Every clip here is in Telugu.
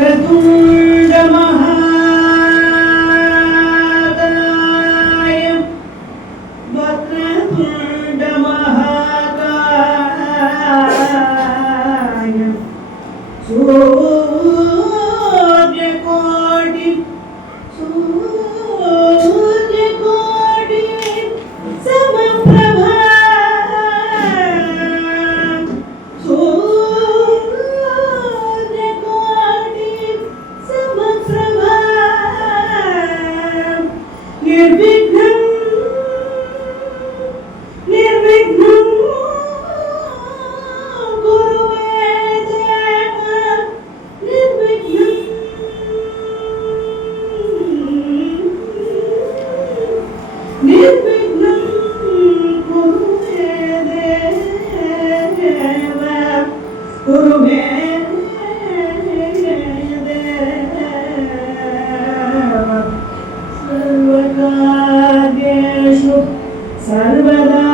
వక్రతుండ మహాకాయ వక్రతుండ మహాకాయ సూర్యకోటి సమప్రభా సూర్యకోటి సమప్రభా నిర్విఘ్నం నిర్విఘ్నం కురుమే దేవ నిర్విఘ్నం నిర్విఘ్నం కురుమే దేవ కురుమే సర్వకార్యేషు సర్వదా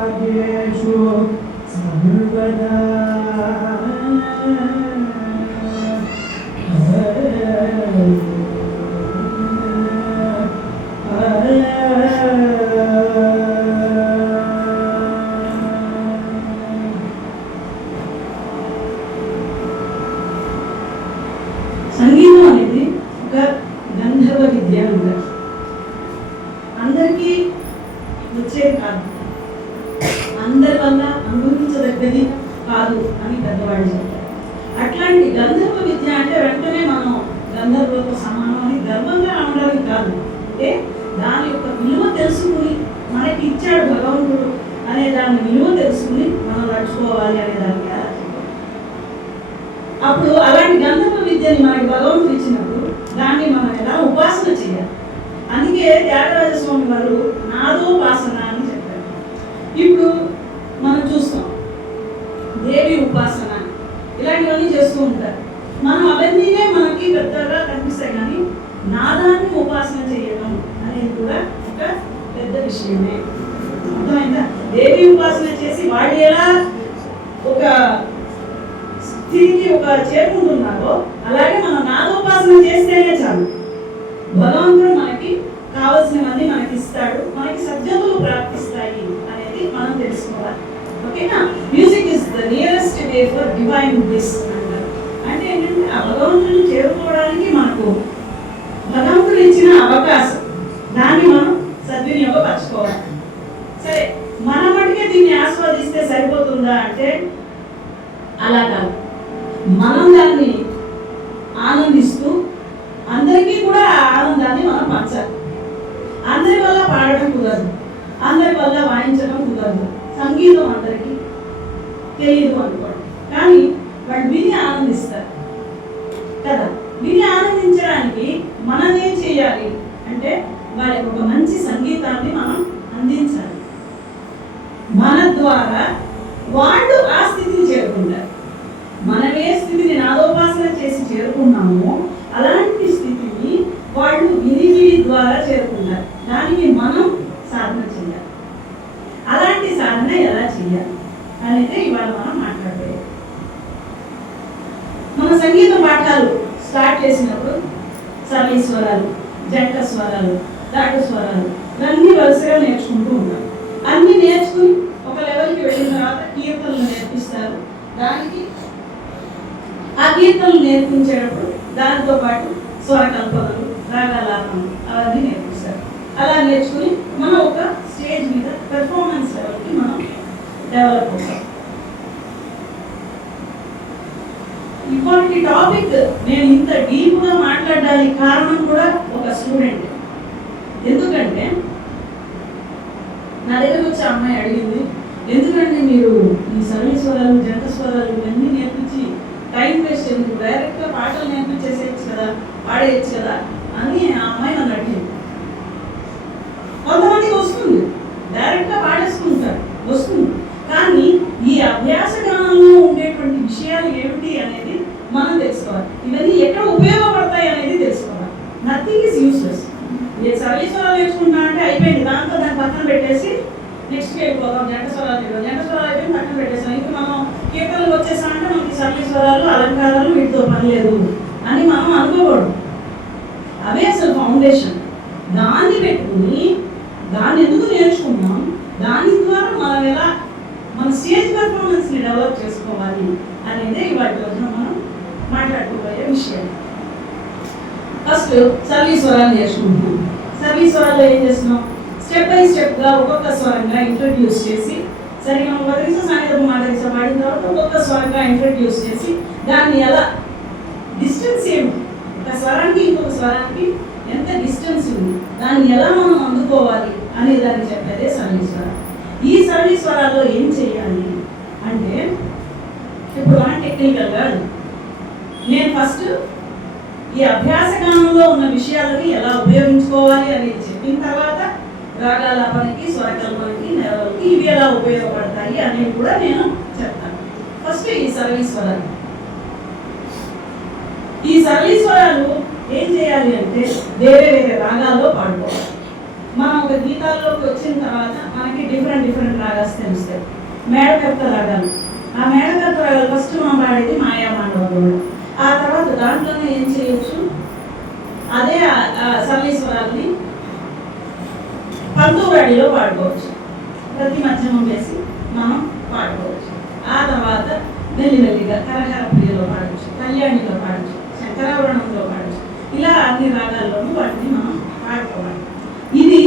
సర్వకార్యేషు సర్వదా సంగీతం అనేది ఒక గంధర్వ విద్య అంటారు. అందరికీ వచ్చేది కాదు, అందరి వల్ల అనుభవించదగ్గది కాదు అని పెద్దవాళ్ళు చెప్తారు. అట్లాంటి గంధర్వ విద్య అంటే వెంటనే మనం గంధర్వులతో సమానం అని గర్వంగా ఉండడానికి కాదు, అంటే దాని యొక్క విలువ తెలుసుకుని మనకి ఇచ్చాడు భగవంతుడు అనే దాని విలువ తెలుసుకుని మనం నడుచుకోవాలి అనే దానికి అప్పుడు అలాంటి గంధర్వ విద్యని మనకి భగవంతుడు ఇచ్చినప్పుడు దాన్ని మనం ఎలా ఉపాసన చేయాలి. అందుకే త్యాగరాజ స్వామి వారు నాదోపాసన అని చెప్పారు. ఇప్పుడు మనం చూస్తాం దేవి ఉపాసన ఇలాంటివన్నీ చేస్తూ ఉంటారు. మనం అవన్నీనే మనకి పెద్దగా కనిపిస్తాయి, కానీ నాదాన్ని ఉపాసన చేయడం అనేది కూడా ఒక పెద్ద విషయమే. అర్థమైందా? దేవి ఉపాసన చేసి వాళ్ళు ఎలా ఒక స్థితికి ఒక చేరుకుంటున్నారో అలాగే మనం నాదోపాసన చేస్తేనే చాలు, భగవంతుడు మనకి కావలసినవన్నీ మనకి ఇస్తాడు, మనకి సద్గతులు ప్రాప్తిస్తాయి అనేది మనం తెలుసుకోవాలి. ఓకేనా? Music is the nearest way for divine bliss అంటారు. అంటే ఏంటంటే ఆ భగవంతుడిని చేరుకోవడానికి మనకు భగవంతుడు ఇచ్చిన అవకాశం, దాన్ని మనం సద్వినియోగపరచుకోవాలి. సరే, మన మటుకే దీన్ని ఆస్వాదిస్తే సరిపోతుందా అంటే అలా కాదు. మనం దాన్ని ఆనందిస్తూ అందరికీ కూడా ఆ ఆనందాన్ని మనం పంచాలి. అందరి వల్ల పాడడం కుదరదు, అందరి వల్ల వాయించడం కుదరదు. సంగీతం అందరికీ తెలియదు అనుకోండి, కానీ వాళ్ళు విని ఆనందిస్తారు కదా. విని ఆనందించడానికి మనం ఏం చేయాలి అంటే వాళ్ళకి ఒక మంచి సంగీతాన్ని మనం అందించాలి. మన ద్వారా వాళ్ళు ఆ స్థితిని చేరుకుంటారు. మనం ఏ స్థితిని నాదోపాసన చేసి చేరుకున్నామో అలాంటి స్థితిని వాళ్ళు వినికిడి ద్వారా చేరుకుంటారు. దానికి మనం సాధన చేయాలి. అలాంటి సాధన ఎలా చేయాలి అనేది ఇవాళ మనం మాట్లాడేది. మన సంగీత పాఠాలు స్టార్ట్ చేసినప్పుడు సరళి స్వరాలు, జంట స్వరాలు, దాటు స్వరాలు ఇవన్నీ వరుసగా నేర్చుకుంటూ ఉంటాం. అన్నీ నేర్చుకుని ఒక లెవెల్కి వెళ్ళిన తర్వాత కీర్తనలు నేర్పిస్తారు. దానికి ఆ కీర్తనలు నేర్పించేటప్పుడు దానితో పాటు స్వరకల్పనలు, రాగాలాపనలు అవన్నీ నేర్పిస్తారు. అలా నేర్చుకుని మనం ఒక స్టేజ్ మీద పెర్ఫార్మెన్స్ లెవెల్కి మనం డెవలప్ అవుతాం. ఇప్పటి టాపిక్ నేను ఇంత డీప్గా మాట్లాడడానికి కారణం కూడా ఒక స్టూడెంట్. ఎందుకంటే నా దగ్గర వచ్చి అమ్మాయి అడిగింది, ఎందుకంటే మీరు ఈ సరళి స్వరాలు, జంట స్వరాలు ఇవన్నీ నేర్పించి టైం వేస్ట్ ఎందుకు, డైరెక్ట్గా పాటలు నేర్పించేసేయచ్చు కదా, పాడేయచ్చు కదా అని ఆ అమ్మాయి నన్ను అడిగింది. కొంతమందికి వస్తుంది, డైరెక్ట్గా పాడేసుకుంటారు, వస్తుంది. కానీ ఈ అభ్యాస జ్ఞానంలో ఉండేటువంటి విషయాలు ఏమిటి అనేది మనం తెలుసుకోవాలి. ఇవన్నీ ఎక్కడ ఉపయోగపడతాయి అనేది తెలుసుకోవాలి. Nothing is useless. ఏ సరళి స్వరాలు నేర్చుకుంటా అంటే అయిపోయింది, దాంతో దాన్ని పక్కన పెట్టేసి నెక్స్ట్ వెళ్ళిపోతాం. జంట స్వరాలు అయితే పక్కన పెట్టేసాం. ఇంకా మనం కీర్తనలు వచ్చేసామంటే మనకి సరళి స్వరాలు అలంకారాలు వీటితో పని లేదు అని మనం అనుకోకూడదు. అవే అసలు ఫౌండేషన్. దాన్ని పెట్టుకుని దాన్ని ఎందుకు నేర్చుకున్నాం, దాని ద్వారా మనం ఎలా మన స్టేజ్ పర్ఫార్మెన్స్ని డెవలప్ చేసుకోవాలి అనేది ఇవాటి రోజున మనం మాట్లాడుకోబోయే విషయం. ఫస్ట్ సరళి స్వరాలు నేర్చుకుంటున్నాం. సరళి స్వరాల్లో ఏం చేస్తున్నాం, స్టెప్ బై స్టెప్గా ఒక్కొక్క స్వరంగా ఇంట్రడ్యూస్ చేసి, సరిగా మదరిస సానిధప మాదరిస పాడిన తర్వాత ఒక్కొక్క స్వరంగా ఇంట్రడ్యూస్ చేసి దాన్ని ఎలా డిస్టెన్స్ ఏమి, ఒక స్వరానికి ఇంకొక స్వరానికి ఎంత డిస్టెన్స్ ఉంది, దాన్ని ఎలా మనం అందుకోవాలి అనే దాన్ని చెప్పేదే సరళి స్వరం. ఈ సరళి స్వరాల్లో ఏం చేయాలి అంటే, ఇప్పుడు మనం టెక్నికల్గా నేను ఫస్ట్ ఈ అభ్యాస గానంలో ఉన్న విషయాలని ఎలా ఉపయోగించుకోవాలి అనేది చెప్పిన తర్వాత రాగాలాపనకి, స్వరకల్పనకి, నెలలకి ఇవి ఎలా ఉపయోగపడతాయి అనేవి కూడా నేను చెప్తాను. ఫస్ట్ ఈ సరళి స్వరాలు. ఈ సరళి స్వరాలు ఏం చేయాలి అంటే వేరే వేరే రాగాల్లో పాడుకోవాలి. మనం ఒక గీతాల్లోకి వచ్చిన తర్వాత మనకి డిఫరెంట్ రాగాలు తెలుస్తాయి. మేడకర్త రాగాలు. ఆ మేడకర్త రాగాలు ఫస్ట్ మనం పాడేది మాయామాండవుడు. ఆ తర్వాత దాంట్లోనే ఏం చేయొచ్చు, అదే సరళి స్వరాల్ని పంతువాడిలో పాడుకోవచ్చు. ప్రతి మధ్యమం వేసి మనం పాడుకోవచ్చు. ఆ తర్వాత మెల్లిమెల్లిగా కరహర ప్రియలో పాడవచ్చు, కళ్యాణిలో పాడవచ్చు, శంకరాభరణంలో పాడవచ్చు. ఇలా అన్ని రాగాల్లోనూ వాటిని మనం పాడుకోవాలి. ఇది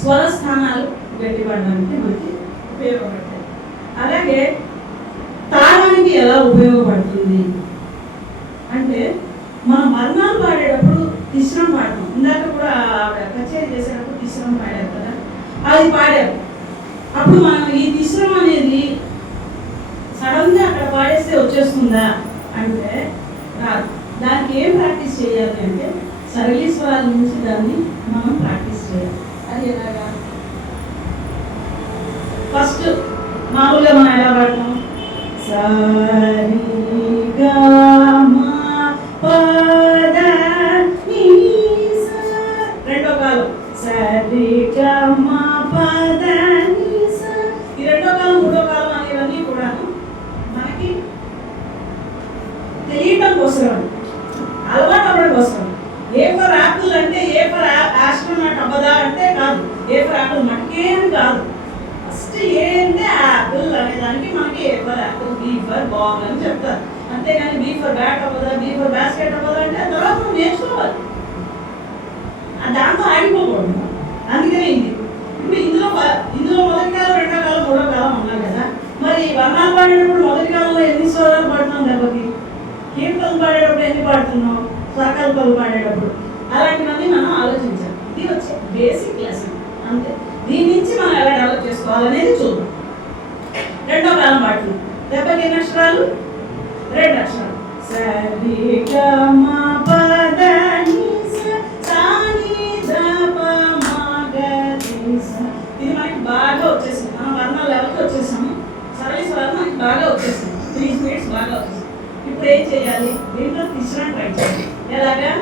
స్వరస్థానాలు గట్టిపడడానికి మనకి ఉపయోగపడతాయి. అలాగే తాళానికి ఎలా ఉపయోగపడుతుంది అంటే, మనం వర్ణాలు పాడేటప్పుడు తిశ్రం పాడతాం. ఇందాక కూడా ఆవిడ కచేరీ చేసేటప్పుడు తిశ్రం పాడారు కదా, అది పాడారు. అప్పుడు మనం ఈ తిశ్రం అనేది సడన్గా అక్కడ పాడేస్తే వచ్చేస్తుందా అంటే రాదు. దానికి ఏం ప్రాక్టీస్ చేయాలి అంటే సరళి స్వరాల నుంచి దాన్ని మనం ప్రాక్టీస్ చేయాలి. అది ఎలాగా, ఫస్ట్ మామూలుగా మనం ఎలా పాడతాం, రెండో కాలం ఈ రెండో కాలం మూడో కాలం అనేవన్నీ కూడా మనకి తెలియటం కోసం, అలవాటు అవ్వడం కోసం. ఏ ఫర్ యాపిల్ అంటే ఏ ఫర్ ఆస్ట్రోనాట్ అవ్వదా అంటే కాదు, ఏ ఫర్ యాపిల్ మటుకే అని కాదు. ఫస్ట్ ఏ అంటే యాపిల్ అనే దానికి మనకి A for apple, B for ball అని చెప్తారు. అంతేగాని బీ ఫర్ బ్యాట్ అవ్వదా, బీ ఫర్ బాస్కెట్ అవ్వదా అంటే తర్వాత మనం నేర్చుకోవాలి. దాంతో ఆగిపోకూడదు. అందుకనే ఇది ఇప్పుడు ఇందులో మొదటి కాలం, రెండో కాలం, మూడో కాలం ఉన్నాం కదా. మరి వర్ణాలు పాడేటప్పుడు మొదటి కాలంలో ఎన్ని స్వరాలు పాడుతున్నాం దెబ్బకి, కీర్తనలు పాడేటప్పుడు ఎన్ని పాడుతున్నాం, స్వరకల్పనలు పాడేటప్పుడు, అలాంటివన్నీ మనం ఆలోచించాలి. ఇది వచ్చి బేసిక్ లెసన్ అంతే. దీని నుంచి మనం ఎలా డెవలప్ చేసుకోవాలనేది చూద్దాం. రెండో కాలం పాడుతున్నాం, దెబ్బకి ఎన్ని అక్షరాలు, 2 అక్షరాలు. ఇది మనకి బాగా వచ్చేసింది. మనం వర్ణాల లెవెల్కి వచ్చేసాము. సరళి స్వరాలు మనకి బాగా వచ్చేసింది. 3 స్పీడ్స్ బాగా వచ్చేసింది. ఇప్పుడు ఏం చేయాలి, దీంట్లో తీసిన ట్రై చేయాలి. ఎలాగా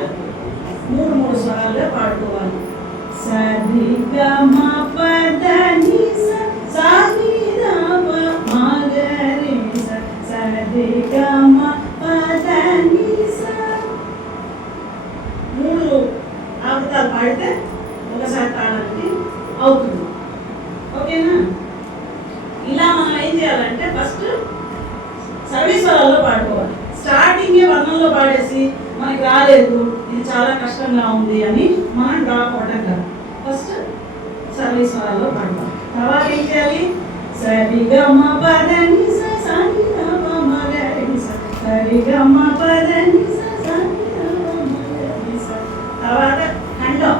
3 స్వరాలుగా పాడుకోవాలి. సరి గ మ ప ద ని స సా ని ద ప మ గ రి స సరి గ మ ప ద ని స. 3 ఆవృతాలు పాడితే ఒకసారి తాళానికి అవుతుంది. ఓకేనా? ఇలా మనం ఏం చేయాలంటే ఫస్ట్ సరళి స్వరాల్లో పాడుకోవాలి. స్టార్టింగే వర్ణంలో పాడేసి మనకి రాలేదు, ఇది చాలా కష్టంగా ఉంది అని మనం డ్రాప్ అవ్వడం కాదు. ఫస్ట్ సరళి స్వరాల్లో పాడుకోవాలి. తర్వాత ఏం చేయాలి, సరి గ మ ప ద ని స సా ని ద ప మ గ రి స సరి గ మ ప ద ని స సా ని ద ప మ గ రి స. తర్వాత ఖండం,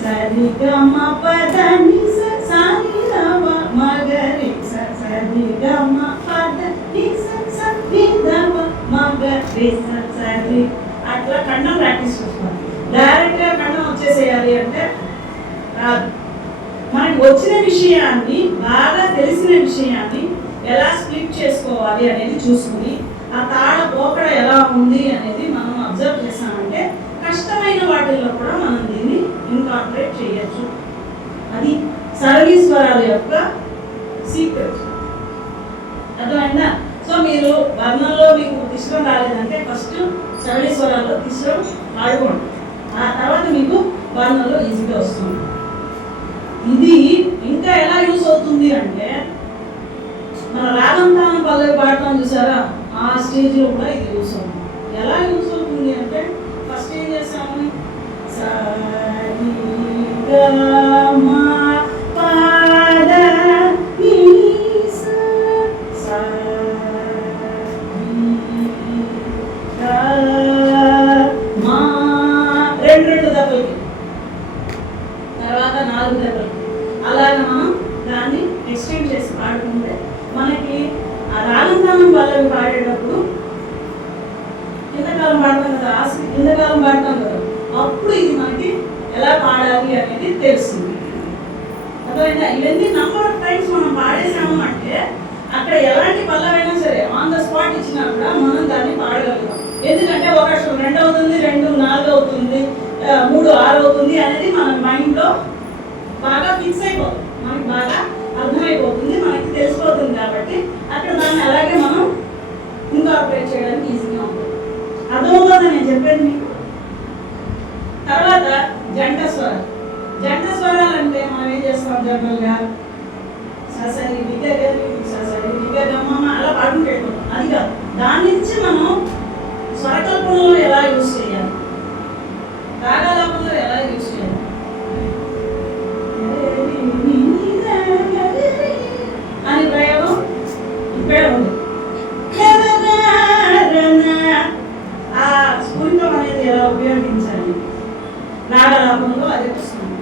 సరి గ మ ప ద ని స సా ని ద ప మ గ రి స సరి గ మ ప ద ని స సా ని ద ప మ గ రి స సరి. అట్లా ఖండం ప్రాక్టీస్ చేసుకోవాలి. డైరెక్ట్గా ఖండం వచ్చేసేయాలి అంటే రాదు. మనకి వచ్చిన విషయాన్ని, బాగా తెలిసిన విషయాన్ని ఎలా స్ప్లిట్ చేసుకోవాలి అనేది చూసుకుని, ఆ తాళ పోకడ ఎలా ఉంది అనేది మనం అబ్జర్వ్ చేసామంటే కష్టమైన వాటిల్లో కూడా మనం దీన్ని ఇన్కార్పొరేట్ చేయొచ్చు. అది సరళి స్వరాల యొక్క సీక్రెట్. అర్థమైందా? సో మీరు వర్ణంలో మీకు తిశ్రం రాలేదంటే ఫస్ట్ సరళి స్వరాల్లో తిశ్రం పాడుకోండి, ఆ తర్వాత మీకు వర్ణంలో ఈజీగా వస్తుంది. ఇది ఇంకా ఎలా యూస్ అవుతుంది అంటే మన రాగంతానం పల్లవి పాడటం చూసారా, ఆ స్టేజ్లో కూడా ఇది యూస్ అవుతుంది. ఎలా యూస్ అవుతుంది అంటే ఫస్ట్ ఏం చేస్తాము, రెండు దెబ్బలకి, తర్వాత 4 దెబ్బలకి, అలాగే మనం దాన్ని ఎక్స్టెండ్ చేసి పాడుకుంటే మనకి ఆ రాగంతానం పల్లవి పాడేటప్పుడు ఇంతకాలం పాడతాం కదా, ఇంతకాలం పాడతాం కదా, అప్పుడు ఇది మనకి ఎలా పాడాలి అనేది తెలుస్తుంది. అర్థమైందా? ఇవన్నీ నంబర్ ఆఫ్ టైమ్స్ మనం పాడేసాము అంటే అక్కడ ఎలాంటి పల్లవైనా సరే ఆన్ ద స్పాట్ ఇచ్చినా కూడా మనం దాన్ని పాడగలుగుతాం. ఎందుకంటే ఒక అక్షరం 2 అవుతుంది, 2 4 అవుతుంది, 3 6 అవుతుంది అనేది మన మైండ్లో బాగా ఫిక్స్ అయిపోతుంది, మనకి బాగా అర్థమైపోతుంది, మనకి తెలిసిపోతుంది. కాబట్టి అక్కడ దాన్ని అలాగే మనం ఇన్కార్పొరేట్ చేయడానికి ఈజీగా ఉంటుంది. అర్థమవుతుందా నేను చెప్పేది మీకు? తర్వాత జంట స్వరాలు. జంట స్వరాలు అంటే మనం ఏం చేస్తాం జనరల్గా ససరి విగగరి ససరి విగగమ్మ అలా పాడుకుంటూ వెళ్ళిపోతాం. అది కాదు, దాని నుంచి మనం స్వరకల్పనలో ఎలా యూజ్ చేయాలి, రాగాలాపనలో ఎలా యూజ్ చేయాలి అని ప్రయోగం ఇక్కడే ఉంది. ఆ స్ఫూరితం అనేది ఎలా ఉపయోగించాలి రాగలాపంలో అది వస్తుంది.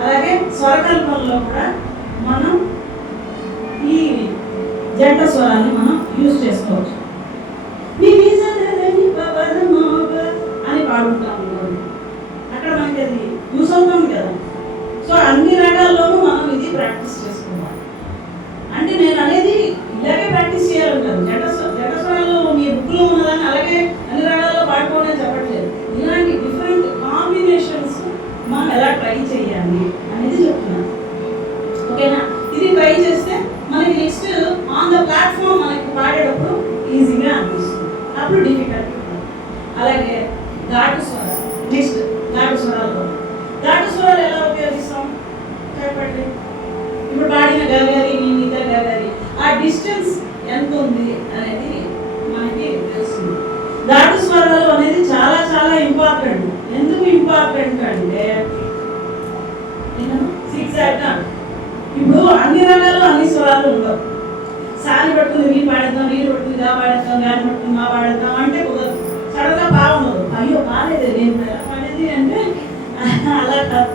అలాగే స్వరకల్పనలో కూడా మనం ఈ జంట స్వరాన్ని మనం యూజ్ చేసుకోవచ్చు. అని పాడుకుంటాము, అక్కడ మనకి అది యూస్ అవుతాం కదా. సో అన్ని రకాల్లోనూ మనం ఇది ప్రాక్టీస్ చేసుకోవాలి. అంటే నేను అనేది ఇలాగే ప్రాక్టీస్ చేయాలంటారు. జంట స్వరాల్లో మీ బుక్లో ఉన్నదాన్ని అలాగే అన్ని రకాల్లో పాడుకోవడం చెప్పట్లేదు. ఇలాంటి డిఫరెంట్ కాంబినేషన్స్ మనం ఎలా ట్రై చేయాలి అనేది చెప్తున్నాను. ఓకేనా? ఇది ట్రై చేస్తే మనకి నెక్స్ట్ ఆన్ ద ప్లాట్ఫామ్ మనకి పాడేటప్పుడు ఈజీగా అనిపిస్తుంది, అప్పుడు డిఫికల్ట్. అలాగే ఘాటు స్వరాలు. నెక్స్ట్ ఘాటు స్వరాలు. ఘాటు స్వరాలు ఎలా ఉపయోగిస్తాం చెప్పండి. ఇప్పుడు పాడిన గగారి నిద గగారి ఆ డిస్టెన్స్ ఎంత ఉంది అనేది మనకి తెలుస్తుంది. ఘాటు స్వరాలు అనేది చాలా చాలా ఇంపార్టెంట్. ఎందుకు ఇంపార్టెంట్ అంటే సిగ్జాగ్గా ఇప్పుడు అన్ని రకాల్లో అన్ని స్వరాలు ఉండవు. సాని పట్టుకుని వీ పాడేద్దాం, వీలు పట్టుకుని గా పాడేద్దాం, గాని పట్టుకుని మా పాడేద్దాం అంటే కుదరదు. సడన్గా బాగుండదు, అయ్యో బాగాలేదు నేను ఎలా పాడేది అంటే అలా కాదు.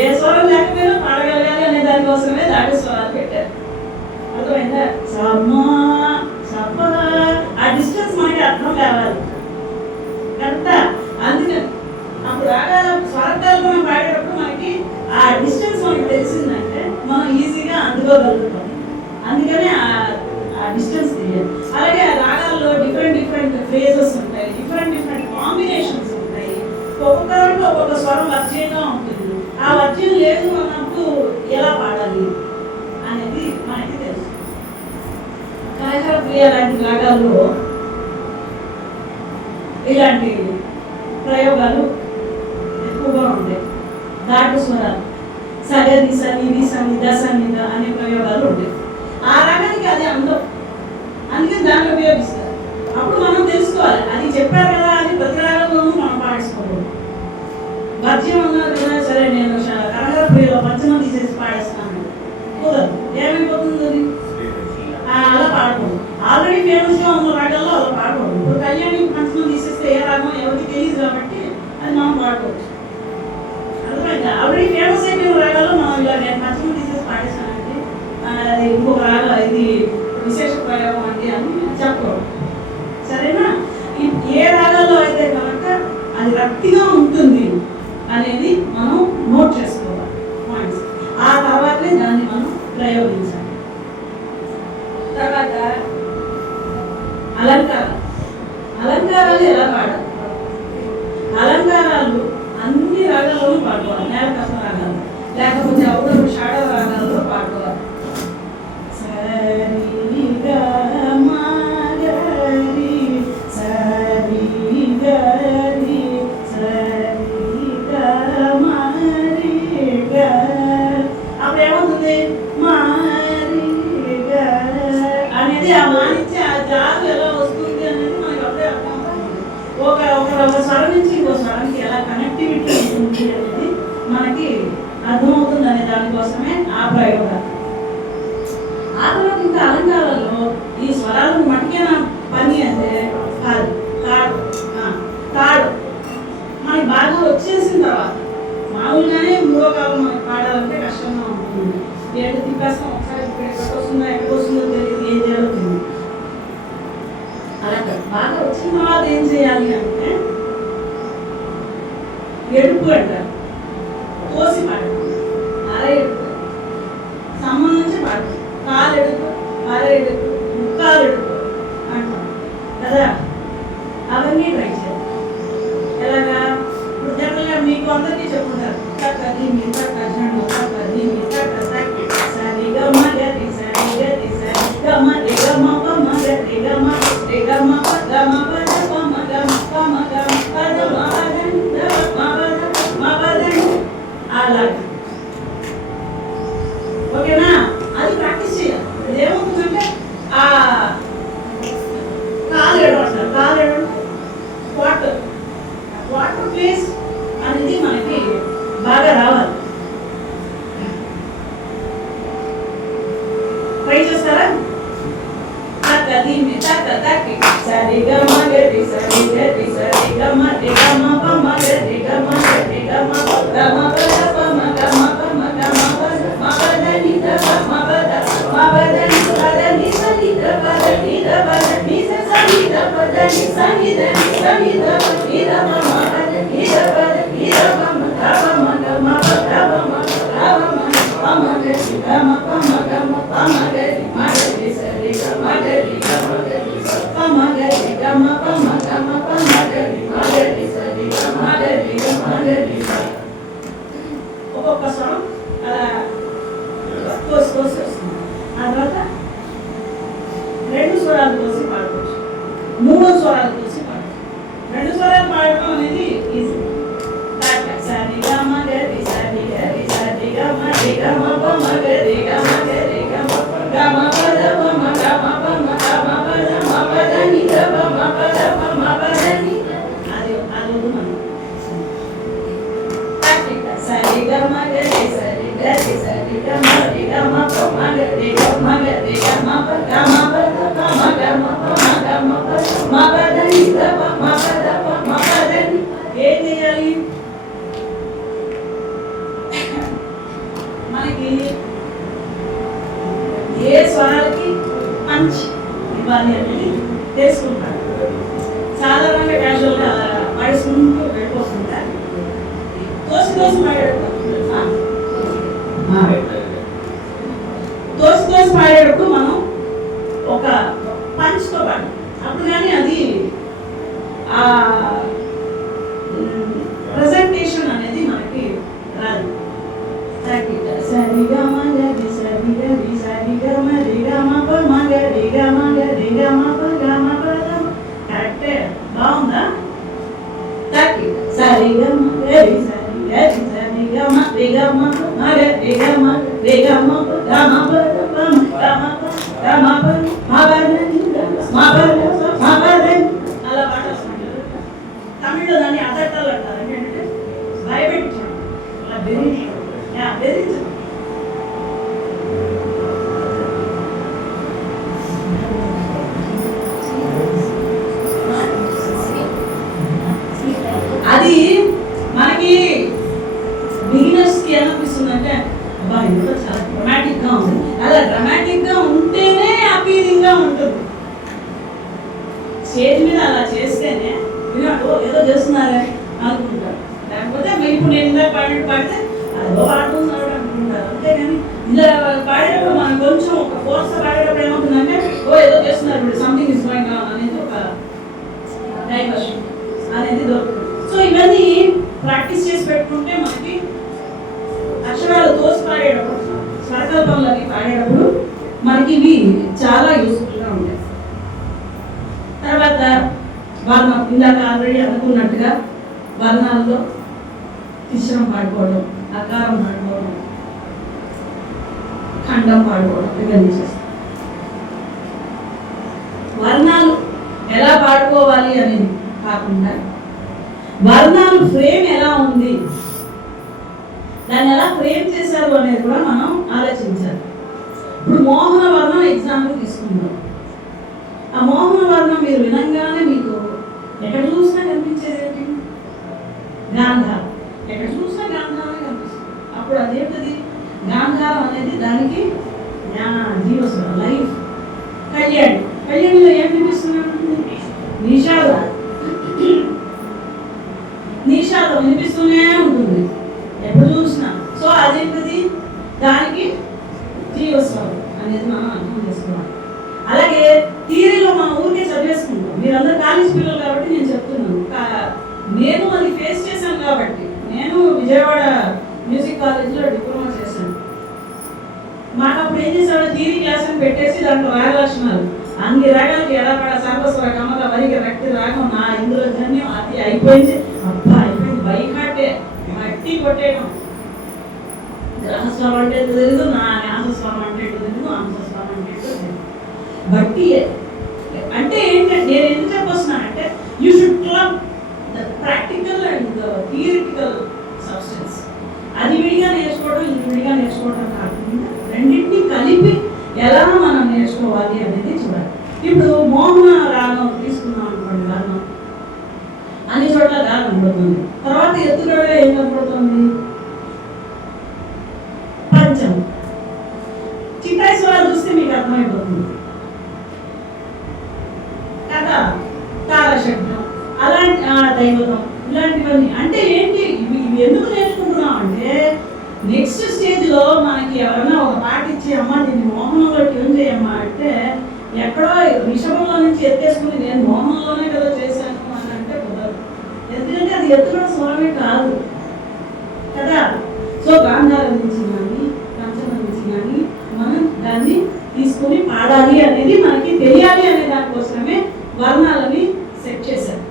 ఏ స్వరం లేకపోయినా పాడగలగాలి అనే దానికోసమే ఘాటు స్వరాలు పెట్టారు. అర్థమైందా? సమ్మా సప్ప ఆ డిస్టెన్స్ మనకి అర్థం కావాలి కరెక్టా? అందుకని అప్పుడు రాగాల స్వరకల్పన పాడేటప్పుడు మనకి ఆ డిస్టెన్స్ మనకి తెలిసిందంటే మనం ఈజీగా అందుకోగలుగుతాం. అందుకనే ఆ డిస్టెన్స్ తెలియాలి. అలాగే ఆ రాగాల్లో డిఫరెంట్ డిఫరెంట్ ఫేజెస్ ఉంటాయి, డిఫరెంట్ డిఫరెంట్ కాంబినేషన్స్ ఉంటాయి. ఒక్కొక్క దాంట్లో ఒక్కొక్క స్వరం వర్జ్యంగా ఉంటుంది. ఆ వర్జ్యం లేదు అన్నప్పుడు ఎలా పాడాలి అనేది మనకి తెలుసు. కనకర ప్రియ లాంటి రాగాల్లో ఇలాంటి ప్రయోగాలు ఎక్కువగా ఉంటాయి. ఘాటు స్వరాలు సగది సన్నిధి సన్నిధ సన్నిధ అనే ప్రయోగాలు ఉంటాయి. ఆ రకానికి అది అందం, అందుకని దాన్ని ఉపయోగిస్తారు. అప్పుడు మనం తెలుసుకోవాలి అది చెప్పారు కదా అని ప్రతి రాగంలోనూ మనం పాడేసుకోవాలి. భజ్యం అన్నారు కదా, సరే నేను కనకర ప్రియలో పంచమం తీసేసి పాడేస్తాను కుదరదు, ఏమైపోతుంది అది అలా పాడకూడదు. ఆల్రెడీ ఫేమస్గా ఉన్న రాగాల్లో అలా పాడకూడదు. ఇప్పుడు కళ్యాణి పంచమం తీసేస్తే ఏ రాగం ఎవరికి తెలియదు కాబట్టి అది మనం పాడుకోవచ్చు. అర్థమైందా? ఆల్రెడీ ఫేమస్ అయిపోయిన రాగాల్లో మనం ఇలా నేను పంచమం తీసేసి పాడేస్తానండి, అది ఇంకొక రాగా ఇది విశేష ప్రయోగం అండి అని చెప్పకూడదు. సరేనా? ఏ రాగాల్లో అయితే కనుక అది రక్తిగా ఉంటుంది అనేది మనం నోట్ చేసుకోవాలి పాయింట్స్. ఆ తర్వాతనే దాన్ని మనం ప్రయోగించాలి. తర్వాత అలంకారాలు. అలంకారాలు ఎలా పాడాలి? అలంకారాలు అన్ని రాగాల్లోనూ పాడుకోవాలి. నేలకష్ట రాగాలు లేకపోతే అప్పుడప్పుడు షాడో రాగాల్లో పాడుకోవాలి. సరి గరి సరి గరి సరి గరి అప్పుడు ఏమవుతుంది మరి అనేది ఆ మానించి ఆ జాగు ఎలా వస్తుంది అనేది మనకి అప్పుడే అర్థం అవుతుంది. ఒక స్వరం నుంచి ఇంకో స్వరంకి ఎలా కనెక్టివిటీ ఉంటుంది అనేది మనకి అర్థమవుతుంది అనే దానికోసమే ఆ ప్రయోగాలు. ఆ తర్వాత ఇంకా అలంకారాల్లో ఈ స్వరాలను మటుకేనా పని అంటే కాదు. తాడు మనకి బాగా వచ్చేసిన తర్వాత మామూలుగానే మూడో కాలం మనకి పాడాలంటే కష్టంగా ఉంటుంది. ఏడు తిప్పేస్తాం, ఒకసారి ఎక్కడికి వస్తుందో ఎక్కడికి వస్తుందో తెలియదు, ఏం జరుగుతుంది. అలా బాగా వచ్చిన తర్వాత ఏం చేయాలి అంటే ఎడుపు అంటారు, తోసి పాడటం, అర ఎడుపు, సంబంధించి పాడటం, కాలు ఎడుపు, అర ఎడుపు, ముక్కాలు ఎడుపు అంటాం కదా. అవన్నీ ట్రై చేయాలి. ఎలాగా ఇప్పుడు జనరల్గా మీకు అందరికీ చెప్పుకుంటారు తక్కది మీ తక్క జండు తక్కది మీ తక్క తక్కి సరి గమ గరి సరి గరి సరి గమ రి గమ పమ గరి గమ రి గమ ప గమ పద పమ గమ పమ గమ పద మపదని మపదని అలాగే. ఓకేనా? అది ప్రాక్టీస్ చేయాలి. ఏమవుతుందంటే ఆ కాలేడు అంటారు, కాలేడు వాటర్ ప్లేస్ అనేది మనకి బాగా రావాలి. ట్రై చేస్తారా? తక్కది తక్క తక్కి సరి గమ గరి సరి గరి సరి గమ రి గమ పమ గరి గమ గరి గమ గమ పద పమ గమ పమ గమ పద మపదని దప మపద మపదని పదని సని దప ని దప ని సని దప దని సని దని సని దప ని దప మపద ని దప ని దప గమ గమ గమ గమ పమ గరి గమ పమ గమ పమ గరి మగరి సరి గమ గరి గమ గరి పమ గరి గమ పమ గమ పమ గరి మగరి సరి గమ గరి గమ గరి. ఒక్కొక్క స్వరం అలా కోసి వస్తుంది. ఆ తర్వాత రెండు స్వరాలు కోసి పాడుకోవచ్చు, మూడు స్వరాలు కోసి పాడుకోవచ్చు. రెండు స్వరాలు పాడటం అనేది ఈజీ. సరి గమ గరి సరి గరి సరి గమ రి గమ పమ గరి గమ గరి గమ గమ పద పమ గమ పమ గమ పద మపద ని దప మపద పమ పద ని అది మనం సరి గమ గరి సరి గరి సరి గమ రి గమ పమ గరి గమ గరి గమ పద గమ పద పమ గమ పమ గమ పద మపద ని దప మపద పమ పద ని. ఏం చేయాలి? మనకి ఏ స్వరాలకి పంచ్ ఇవ్వాలి అనేది తెలుసుకుంటారు. సాధారణంగా క్యాజువల్గా అలా పడుకుంటూ వెళ్ళిపోతుంటారు. తోసి పాడేటప్పుడు మనం ఒక పంచ్తో పాడు, అప్పుడు కానీ అది ఆ ప్రజెంటేషన్ అనేది మనకి రాదు. సరి గమ గరి సరి గరి సరి గమ రి గమ పమ గరి గమ గరి గమ ప గమ పద. కరెక్టే, బాగుందా? తక్కి సరి గమ గరి సరి గరి సరి గమ రి గమ పమ గరి గమ రి గమ ప గమ పద పమ గమ ప గమ ప మపదని మపద మపదని అలా పాడేస్తాం. తమిళ్లో దాన్ని అదట్టాలు అంటారు. ఏంటంటే భయపెట్టించడం, అలా బెదిరించడం, బెదిరించడం. అది మనకి బిగినర్స్ కి ఏమనిపిస్తుందంటే అబ్బా ఇందులో చాలా డ్రమాటిక్ గా ఉంది. అలా డ్రమాటిక్ గా ఉంటేనే అపీలింగ్ గా ఉంటుంది. స్టేజ్ మీద అలా చేస్తేనే వినట్టు ఏదో చేస్తున్నారే అనుకుంటారు. లేకపోతే ఇప్పుడు నేను ఇందాక పాడితే అదో పాడుతున్నాడు అనుకుంటారు. అంతేగాని ఇలా పాడేటప్పుడు మనం కొంచెం ఒక ఫోర్స్ పాడేటప్పుడు ఏమవుతుందంటే ఓ ఏదో చేస్తున్నారు, ఇప్పుడు సంథింగ్ ఇస్ గోయింగ్ ఆన్ అనేది ఒక డైవర్షన్ అనేది దొరుకుతుంది. సో ఇవన్నీ ప్రాక్టీస్ చేసి పెట్టుకుంటే మనకి అక్షరాలు చాలా యూస్ఫుల్గా ఉంటాయి. తర్వాత వర్ణం, ఇందాక ఆల్రెడీ అనుకున్నట్టుగా వర్ణాల్లో తిశ్రం పాడుకోవడం, అకారం పాడుకోవడం, ఖండం పాడుకోవడం ఇవన్నీ చేస్తాం. వర్ణాలు ఎలా పాడుకోవాలి అనేది కాకుండా వర్ణాలు ఫ్రేమ్ ఎలా ఉంది, దాన్ని ఎలా ఫ్రేమ్ చేశారు అనేది కూడా మనం ఆలోచించాలి. ఇప్పుడు మోహన వర్ణం ఎగ్జాంపుల్ తీసుకుందాం. ఆ మోహన వర్ణం మీరు వినంగానే మీకు ఎక్కడ చూసినా కనిపించేది ఏంటి? గాంధారం. ఎక్కడ చూసినా గాంధారమే కనిపిస్తుంది. అప్పుడు అదేంటది? గాంధారం అనేది దానికి జీవస్వరం, లైఫ్. కళ్యాణి, కళ్యాణిలో ఏం వినిపిస్తుంది? నిషాదం. నిషాదం వినిపిస్తూనే ఉంటుంది ఎప్పుడు చూసినా. సో అదేంటది? దానికి జీవస్వరం అనేది మనం అర్థం చేసుకోవాలి. అలాగే థియరీలో మనం ఊరికే చదివేసుకుంటాం. మీరందరూ కాలేజ్ పిల్లలు కాబట్టి నేను చెప్తున్నాను. నేను అది ఫేస్ చేశాను కాబట్టి. నేను విజయవాడ మ్యూజిక్ కాలేజ్లో డిప్లొమా చేశాను. మాకు అప్పుడు ఏం చేసేవాడు, థియరీ క్లాస్ అని పెట్టేసి దాంట్లో రాగ లక్షణాలు, అన్ని రాగాలకి ఎడపడ సర్వస్వర కమల వరిక రక్తి రాగం నా ఇందులో జన్యం అది అయిపోయింది. అబ్బా అయిపోయింది, బైకాటే మట్టి కొట్టేయడం. గ్రహస్వరం అంటే తెలియదు, నా న్యాసస్వరం అంటే తెలియదు, అంశస్వరం అంటే తెలియదు. బట్టి అంటే ఏంటంటే నేను ఎందుకు చెప్పొస్తున్నానంటే you should club the practical and the theoretical substance. అది విడిగా నేర్చుకోవడం, ఇది విడిగా నేర్చుకోవడం కాకుండా రెండింటినీ కలిపి ఎలా మనం నేర్చుకోవాలి అనేది చూడాలి. ఇప్పుడు మోహన రాగం తీసుకున్నాం అనుకోండి, రాగం అన్ని చోట్ల రాగం కనబడుతుంది. తర్వాత ఎత్తుగడ ఏం కనబడుతుంది? పంచం. చిట్టాయి స్వరాలు చూస్తే మీకు అర్థమైపోతుంది కదా. తారశబ్దం, అలాంటి దైవతం, ఇలాంటివన్నీ. అంటే ఏంటి, ఇవి ఎందుకు నేర్చుకుంటున్నాం అంటే నెక్స్ట్ స్టేజ్లో మనకి ఎవరైనా ఒక పాట ఇచ్చి అమ్మ దీన్ని మోహనంలో ట్యూన్ చేయమ్మా అంటే ఎక్కడో రిషభంలో నుంచి ఎత్తేసుకుని నేను మోహనంలోనే కదా చేశాను అని అంటే కుదరదు. ఎందుకంటే అది ఎత్తుకున్న స్వరమే కాదు కదా. సో గాంధారం నుంచి కానీ పంచమం నుంచి కానీ మనం దాన్ని తీసుకొని పాడాలి అనేది మనకి తెలియాలి అనే దానికోసమే వర్ణాలని సెట్ చేశారు.